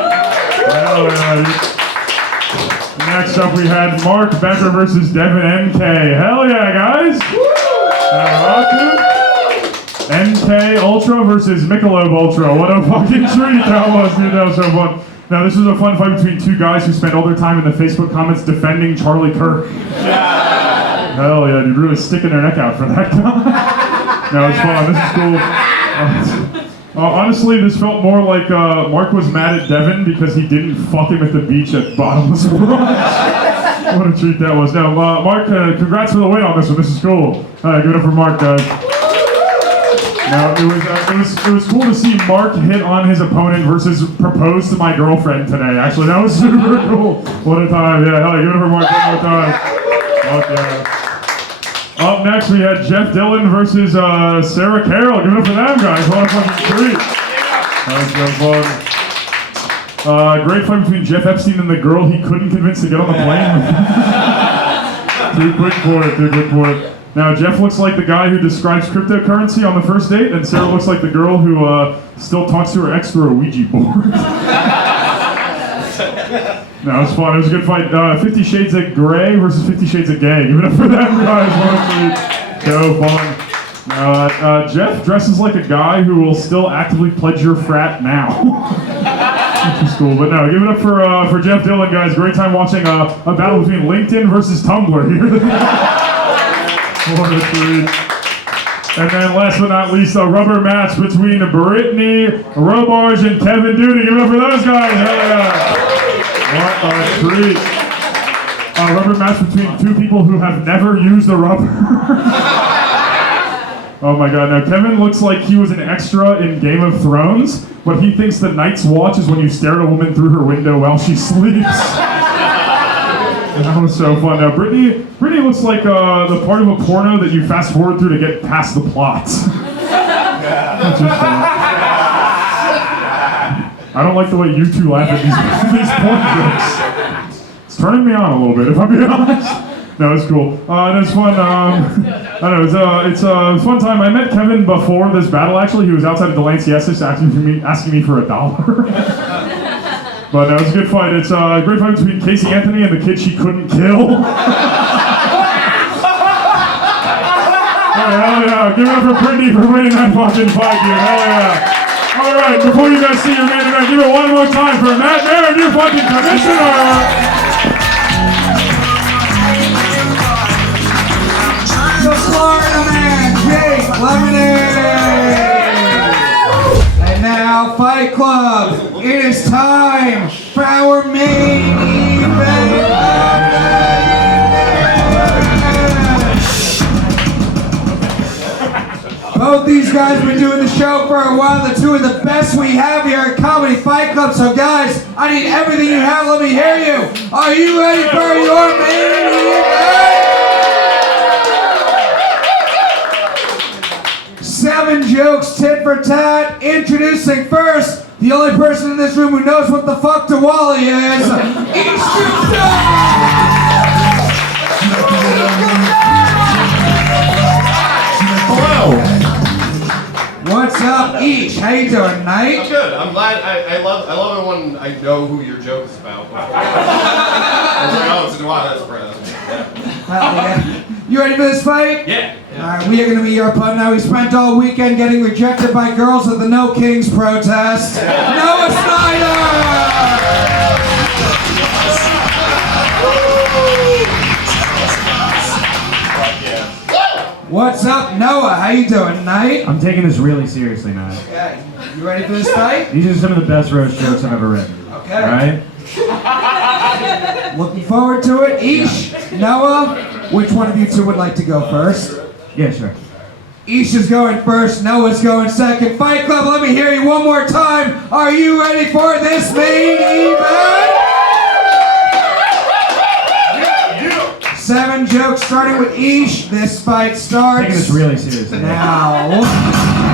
Next up, we had Mark Bekker versus Devin NK. Hell yeah, guys. NK Ultra versus Michelob Ultra. What a fucking treat that was, dude. That was so fun. Now, this was a fun fight between two guys who spent all their time in the Facebook comments defending Charlie Kirk. Hell yeah, dude. Really sticking their neck out for that guy. No, it's fun. This is cool. Honestly, this felt more like Mark was mad at Devin because he didn't fuck him at the beach at Bottomless Brunch. What a treat that was. Now, Mark, congrats for the win on this one. This is cool. Give it up for Mark, guys. Now, it was cool to see Mark hit on his opponent versus propose to my girlfriend today. Actually, that was super cool. What a time. Yeah, hell, give it up for Mark one more time. Fuck yeah. Up next, we had Jeff Dillon versus Sarah Carroll. Give it up for them, guys. What a fucking treat. That was so fun. Great fight between Jeff Epstein and the girl he couldn't convince to get on the plane. Too quick for it. Now, Jeff looks like the guy who describes cryptocurrency on the first date, and Sarah looks like the girl who still talks to her ex through a Ouija board. No, it was fun. It was a good fight. 50 Shades of Grey versus 50 Shades of Gay. Give it up for them, guys. So fun. Now, Jeff dresses like a guy who will still actively pledge your frat now. Which is cool. But no, give it up for Jeff Dillon, guys. Great time watching a battle between LinkedIn versus Tumblr here. What a treat. And then last but not least, a rubber match between Brittany, Robarge, and Kevin Doty. Give it up for those guys. Hell yeah. What a treat. A rubber match between two people who have never used a rubber. Oh my god. Now, Kevin looks like he was an extra in Game of Thrones, but he thinks the Night's Watch is when you stare at a woman through her window while she sleeps. That was so fun. Now, Brittany looks like the part of a porno that you fast forward through to get past the plot. That's just fun. I don't like the way you two laugh at these porn jokes. It's turning me on a little bit, if I'm being honest. No, it's cool. And it's fun. I don't know. It's a fun time. I met Kevin before this battle. Actually, he was outside of Delancey Essex asking me for $1. But no, it's a good fight. It's a great fight between Casey Anthony and the kid she couldn't kill. Oh, hell yeah. Give it up for Brittany for winning that fucking fight, dude. Hell yeah. All right, before you guys see your man tonight, give it one more time for Matt Maran, your fucking commissioner. The Florida man, Jake Lemonade. Now, Fight Club, it is time for our main event of the evening. Both these guys have been doing the show for a while. The two of the best we have here at Comedy Fight Club. So guys, I need everything you have. Let me hear you. Are you ready for your main event? 7 jokes, tit for tat. Introducing first, the only person in this room who knows what the fuck Diwali is, Hello. What's up, Each? How you doing, Mike? I'm good. I'm glad. I love it when I know who your joke is about. I was like, oh, it's Diwali. That's Brett. You ready for this fight? Yeah. Alright, we are going to be your opponent now. We spent all weekend getting rejected by girls at the No Kings protest. Noah Snyder! What's up, Noah? How you doing tonight? I'm taking this really seriously, man. Okay. You ready for this fight? These are some of the best roast jokes I've ever written. Okay. All right? Looking forward to it. Ish, Noah, which one of you two would like to go first? Yeah, sure. Ish is going first, Noah's going second. Fight Club, let me hear you one more time. Are you ready for this main event? 7 jokes starting with Ish. This fight starts. Taking this really seriously. Now.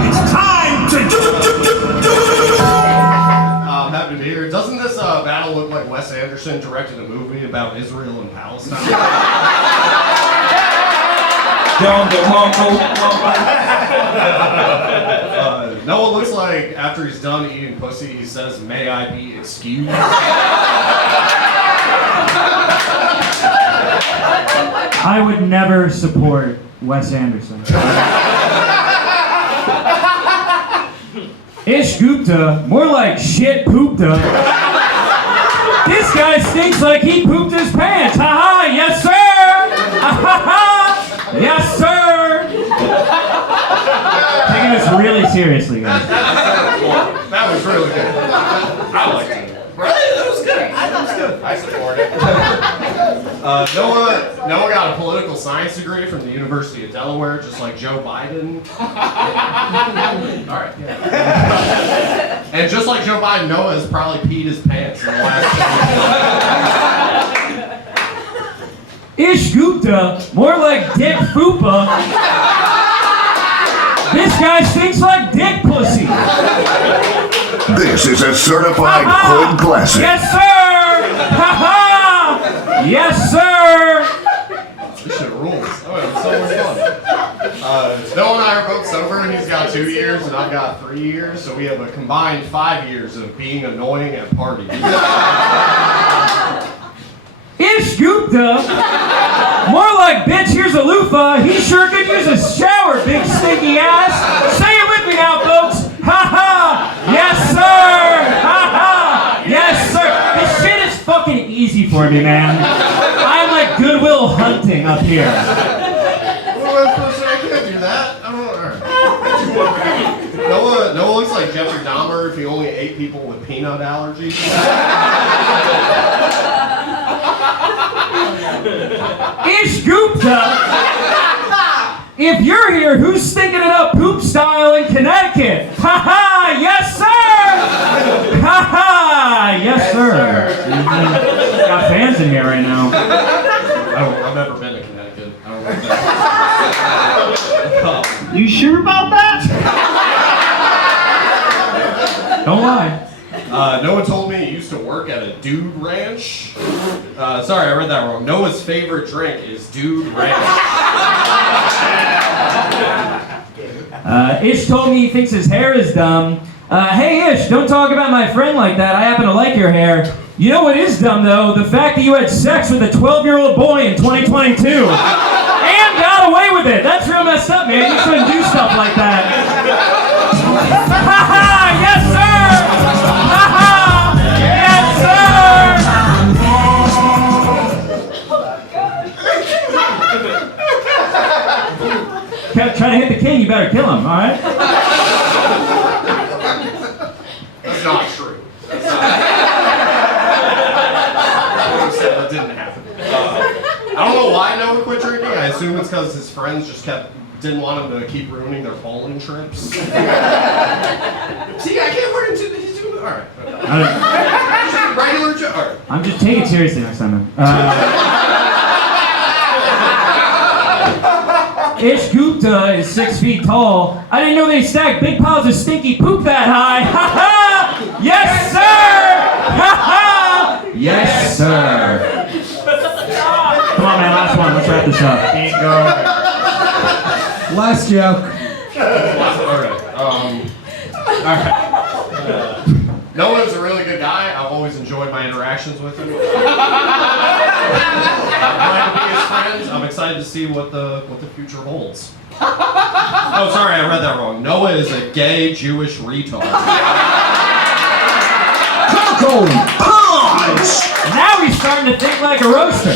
It's time to I'm happy to be here. Doesn't this battle look like Wes Anderson directed a movie about Israel and Palestine? Noah looks like after he's done eating pussy, he says, "May I be excused?" I would never support Wes Anderson. Ish Gupta, more like shit poopta. This guy stinks like he pooped his pants. Ha ha, yes sir! Ha ha! Yes sir! Taking this really seriously, guys. That was really good. I liked it. Really? That was good. I thought it was good. I support it. Noah got a political science degree from the University of Delaware, just like Joe Biden. All right. Yeah. And just like Joe Biden, Noah has probably peed his pants in the last 2 years. Ish Gupta, more like Dick Fupa. This guy stinks like dick pussy. This is a certified hood classic. Yes, sir! Ha ha! Yes, sir! This shit rules. Oh, it was so much fun. Noah and I are both sober, and he's got 2 years, and I've got 3 years, so we have a combined 5 years of being annoying at parties. Ish Gupta, more like bitch, here's a loofah. He sure could use a shower, big stinky ass. Say it with me now, folks. Ha ha! Yes, sir! Ha ha! Yes, sir! This shit is fucking easy for me, man. I'm like Goodwill Hunting up here. What am I supposed to say? I can't do that. I don't know. Noah looks like Jeffrey Dahmer if he only ate people with peanut allergies. Ish Gupta, if you're here, who's stinking it up poop style in Connecticut? Ha ha! Yes, sir! Ha ha! Yes, sir. Got fans in here right now. I've never been to Connecticut. I don't know that. You sure about that? Don't lie. Noah told me he used to work at a dude ranch. Sorry, I read that wrong. Noah's favorite drink is dude ranch. Ish told me he thinks his hair is dumb. Hey Ish, don't talk about my friend like that. I happen to like your hair. You know what is dumb though? The fact that you had sex with a 12-year-old boy in 2022. And got away with it. That's real messed up, man. You shouldn't do stuff like that. Ha ha! Yes, sir! Ha ha! Yes, sir! Try to hit the king, you better kill him, alright? not true. That's not that didn't happen. I don't know why Noah quit drinking. I assume it's because his friends just didn't want him to keep ruining their bowling trips. See, I can't work into he's doing all right. Just a regular joke. Right. I'm just taking it seriously next time. Ish Gupta is 6 feet tall. I didn't know they stacked big piles of stinky poop that high. Ha ha! Yes, sir! Ha ha! Yes, sir. Come on, man, last one. Let's wrap this up. Ain't going. Last joke. Alright. Noah's a really good guy. I've always enjoyed my interactions with him. I'm glad to be his friends. I'm excited to see what the future holds. Oh, sorry, I read that wrong. Noah is a gay Jewish retard. Coco Punch! Now he's starting to think like a roaster.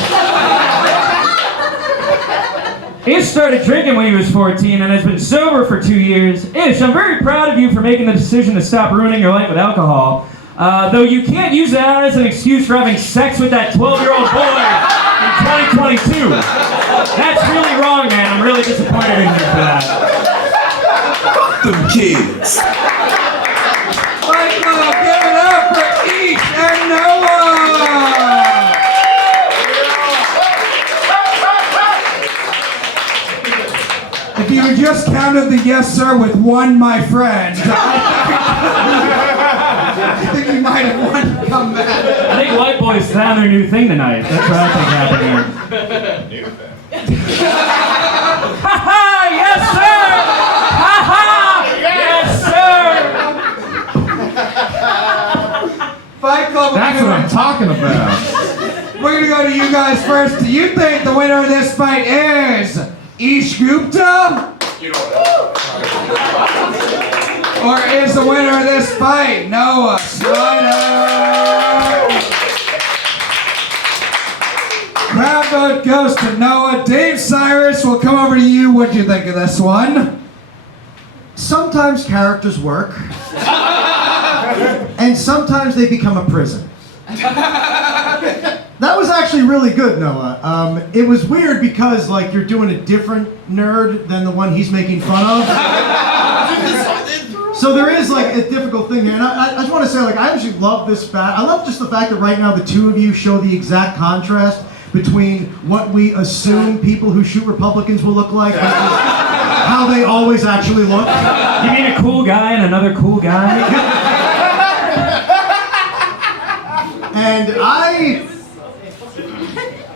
Ish started drinking when he was 14 and has been sober for 2 years. Ish, I'm very proud of you for making the decision to stop ruining your life with alcohol. Though you can't use that as an excuse for having sex with that 12-year-old boy in 2022. That's really wrong, man. I'm really disappointed in you for that. Fuck them kids. Give it up for Ish and Noah. If you just counted the yes sir with one, my friend, I think you might have won to come back. I think white boys found their new thing tonight. That's what I think happened here. Ha ha! Yes, sir! Ha ha! Yes, sir! Fight Club. That's what I'm talking about. We're gonna go to you guys first. Do you think the winner of this fight is Ish Gupta? Or is the winner of this fight Noah Snyder? Crowd vote goes to Noah. Dave Sirus, we'll come over to you. What'd you think of this one? Sometimes characters work, and sometimes they become a prison. That was actually really good, Noah. It was weird because, like, you're doing a different nerd than the one he's making fun of. So there is, like, a difficult thing here. And I just want to say, like, I actually love this fact. I love just the fact that right now the two of you show the exact contrast between what we assume people who shoot Republicans will look like versus how they always actually look. You mean a cool guy and another cool guy? And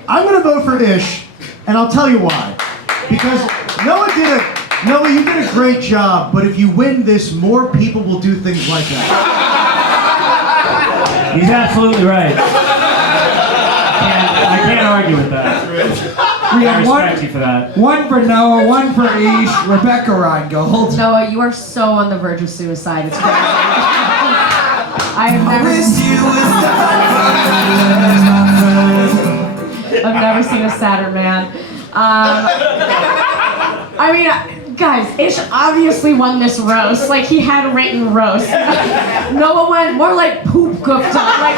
I'm gonna vote for Ish, and I'll tell you why. Because Noah, you did a great job, but if you win this, more people will do things like that. He's absolutely right. I can't argue with that. We I have respect you for that. one for Noah, one for Ish, Rebecca Reingold. Noah, you are so on the verge of suicide. It's crazy. I've never seen a sadder man. I mean, guys, Ish obviously won this roast. Like, he had written roast. Noah went more like poop Gupta. Like,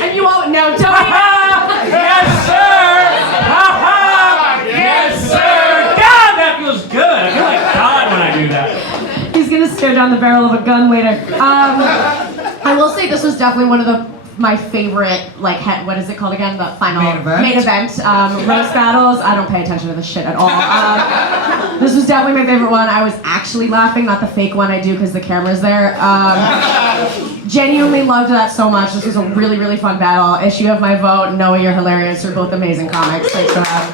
and you all know, Doty. Yes, sir! Ha ha! Yes, sir! God, that feels good. I feel like God when I do that. He's gonna stare down the barrel of a gun later. I will say this was definitely one of my favorite, like, what is it called again? The final main event roast battles. I don't pay attention to this shit at all. This was definitely my favorite one. I was actually laughing, not the fake one I do because the camera's there. Genuinely loved that so much. This was a really, really fun battle. Ish, you have my vote. Noah, you're hilarious. You're both amazing comics. Thanks for that.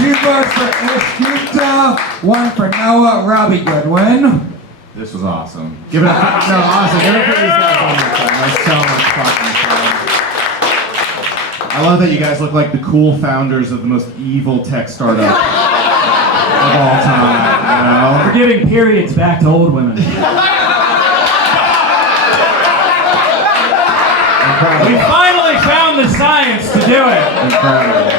2 votes for Ish Gupta, 1 for Noah, Robbie Goodwin. This was awesome. Give it up. No, honestly, give it up for these guys one more time. That was so much fucking fun. I love that you guys look like the cool founders of the most evil tech startup of all time. You know? We're giving periods back to old women. We finally found the science to do it. Incredible.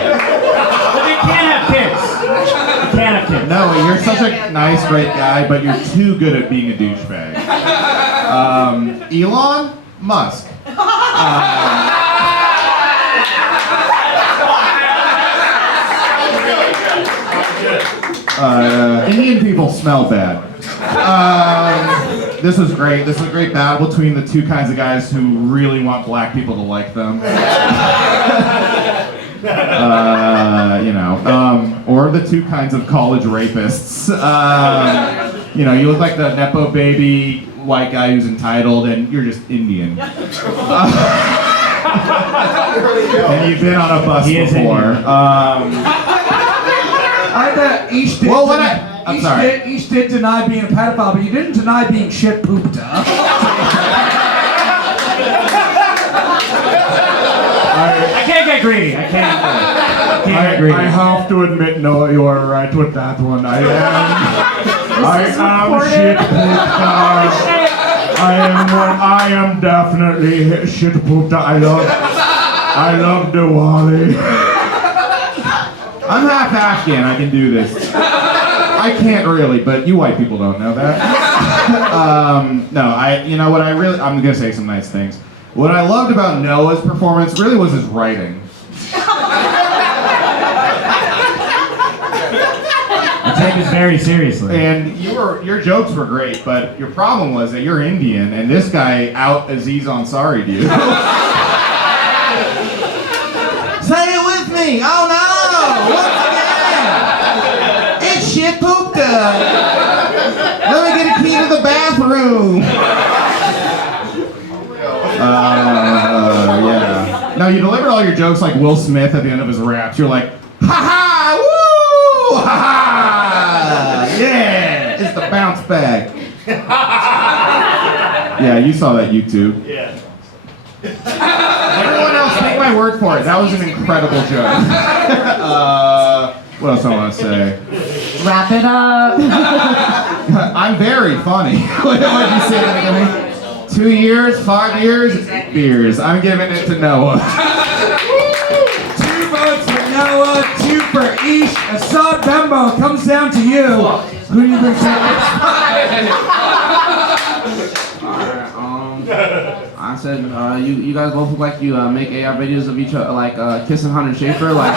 But we can't have kids. We can't have kids. No, you're such a nice, great guy, but you're too good at being a douchebag. Elon Musk. Indian people smell bad. This was great. This was a great battle between the two kinds of guys who really want black people to like them. Or the two kinds of college rapists. You look like the Nepo baby white guy who's entitled, and you're just Indian. And you've been on a bus before. Each did deny being a pedophile, but you didn't deny being shit pooped up. I can't get greedy. I can't get greedy. I have to admit, no, you are right with that one. I am shit pooped up. I am definitely shit pooped up. I love Diwali. I'm half Afghan, I can do this. I can't really, but you white people don't know that. I'm gonna say some nice things. What I loved about Noah's performance really was his writing. I take this very seriously. And your jokes were great, but your problem was that you're Indian, and this guy out Aziz Ansari'd you. Say it with me! Oh no! Once again! It's shit pooped up! Let me get a key to the bathroom! Yeah. No, you delivered all your jokes like Will Smith at the end of his raps. You're like, ha ha! Woo! Ha ha! Yeah! It's the bounce back. Yeah, you saw that YouTube. Yeah. Everyone else, take my word for it. That was an incredible joke. What else I want to say? Wrap it up. I'm very funny. What did you say at the beginning? 2 years, 5 years, beers. I'm giving it to Noah. 2 votes for Noah, 2 for Ish. Asad Benbow comes down to you. Who do you think takes? I said, you guys both look like you make AI videos of each other, like kissing Hunter Schafer, like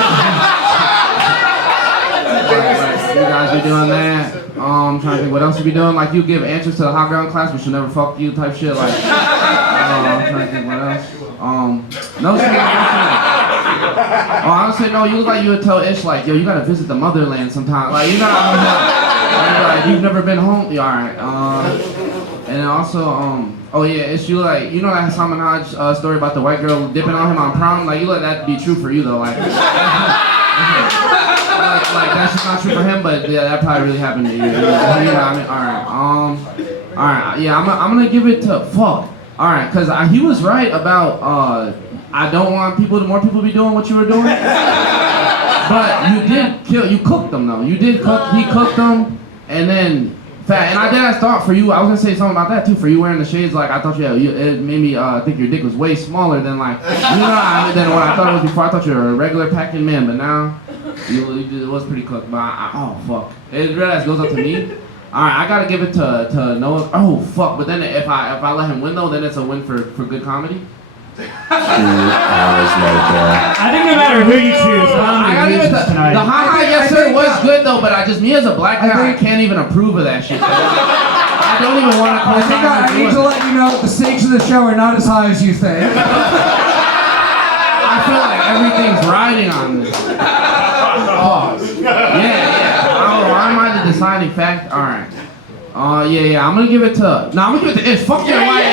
you guys be doing that. I'm trying to think what else you be doing. Like you give answers to the hot ground class, but she'll never fuck you type shit. Like I'm trying to think what else. No shit. I would say no. You look like you would tell Ish like, yo, you gotta visit the motherland sometime. Like you know, like, you've never been home. Yeah, all right. And then also, oh yeah, it's you like, you know that Hassan Minhaj story about the white girl dipping on him on prom? Like, you let that be true for you though, like. Like that's just not true for him, but yeah, that probably really happened to you. Yeah, I mean, alright, yeah, I'm gonna give it to, fuck. Alright, cause he was right about, I don't want more people to be doing what you were doing. But you cooked them though. You did cook, he cooked them, and then, and I did ask thought for you, I was gonna say something about that too, for you wearing the shades, like I thought it made me think your dick was way smaller than like, than what I thought it was before. I thought you were a regular packing man, but now, it was pretty cooked, but oh fuck. It really goes up to me. Alright, I gotta give it to Noah. Oh fuck, but then if I let him win though, then it's a win for good comedy. 2 hours later. I think no matter who you choose, the high yes sir was good though, but me as a black guy, I can't even approve of that shit. I don't even want to. I need to let you know that the stakes of the show are not as high as you think. I feel like everything's riding on this. Yeah. Why am I the deciding fact? All right. Yeah. I'm gonna give it to. No, I'm gonna give it to Ish. Fuck your wife.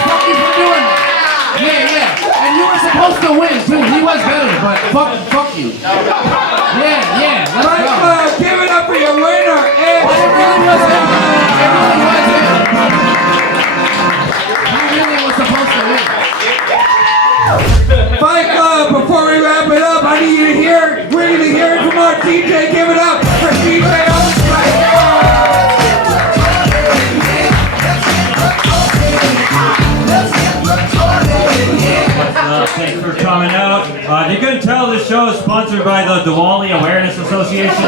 Fuck you for doing that. Yeah. And you were supposed to win too. He was better, but fuck you. Yeah. Let's go. Give it up for your winner, Ish. It really was him. He really was supposed to win. Fight Club, before we wrap it up, we're going to hear it from our DJ. Give it up for DJ on the Fight Thanks for coming out. You can tell this show is sponsored sponsored by the Diwali Awareness Association.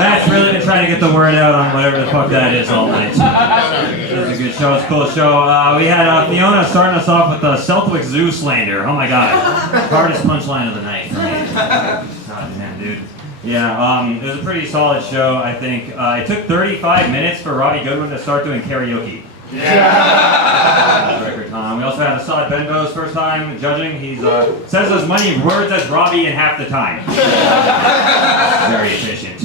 Matt's really been trying to get the word out on whatever the fuck that is all night. It was a good show. It's a cool show. We had Fiona starting us off with the Southwick Zoo slander. Oh my god. Hardest punchline of the night for me. God, man, dude. Yeah, it was a pretty solid show, I think. It took 35 minutes for Robbie Goodwin to start doing karaoke. Yeah. Record time. We also had Asad Benbow's first time judging. He says as many words as Robbie in half the time. Very efficient.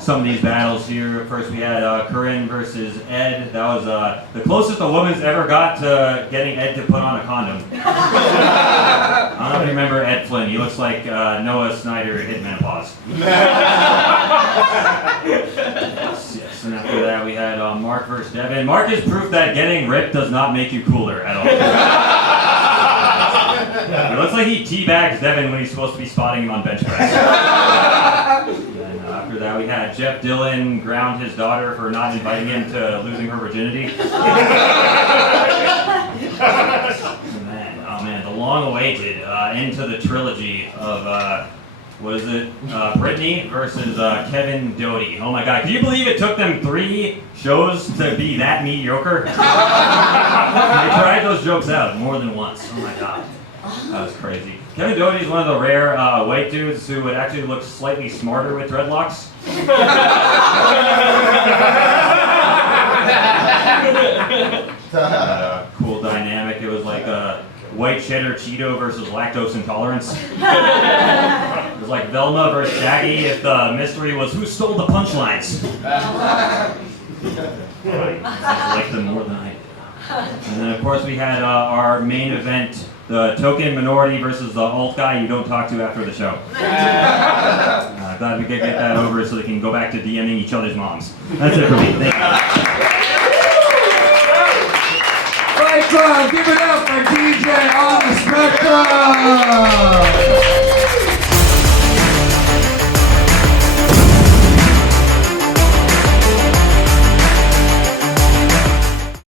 Some of these battles here. First we had Corinne versus Ed. That was the closest a woman's ever got to getting Ed to put on a condom. I don't know if you remember Ed Flynn. He looks like Noah Snyder hit menopause. Yes, and after that we had Mark versus Devin. Mark is proof that getting ripped does not make you cooler at all. It looks like he teabags Devin when he's supposed to be spotting him on bench press. And after that we had Jeff Dillon ground his daughter for not inviting him to losing her virginity. Oh man, the long-awaited end to the trilogy of what is it? Brittany versus Kevin Doty. Oh my god, can you believe it took them 3 shows to be that mediocre? They tried those jokes out more than once. Oh my god. That was crazy. Kevin Doty is one of the rare white dudes who would actually look slightly smarter with dreadlocks. Cool dynamic. It was like white cheddar Cheeto versus lactose intolerance. It was like Velma versus Shaggy if the mystery was who stole the punchlines. I liked them more than I did. And then of course we had our main event, the token minority versus the alt guy you don't talk to after the show. Glad we could get that over so they can go back to DMing each other's moms. That's it for me. Thank you. Right, give it up for DJ on the Spectrum!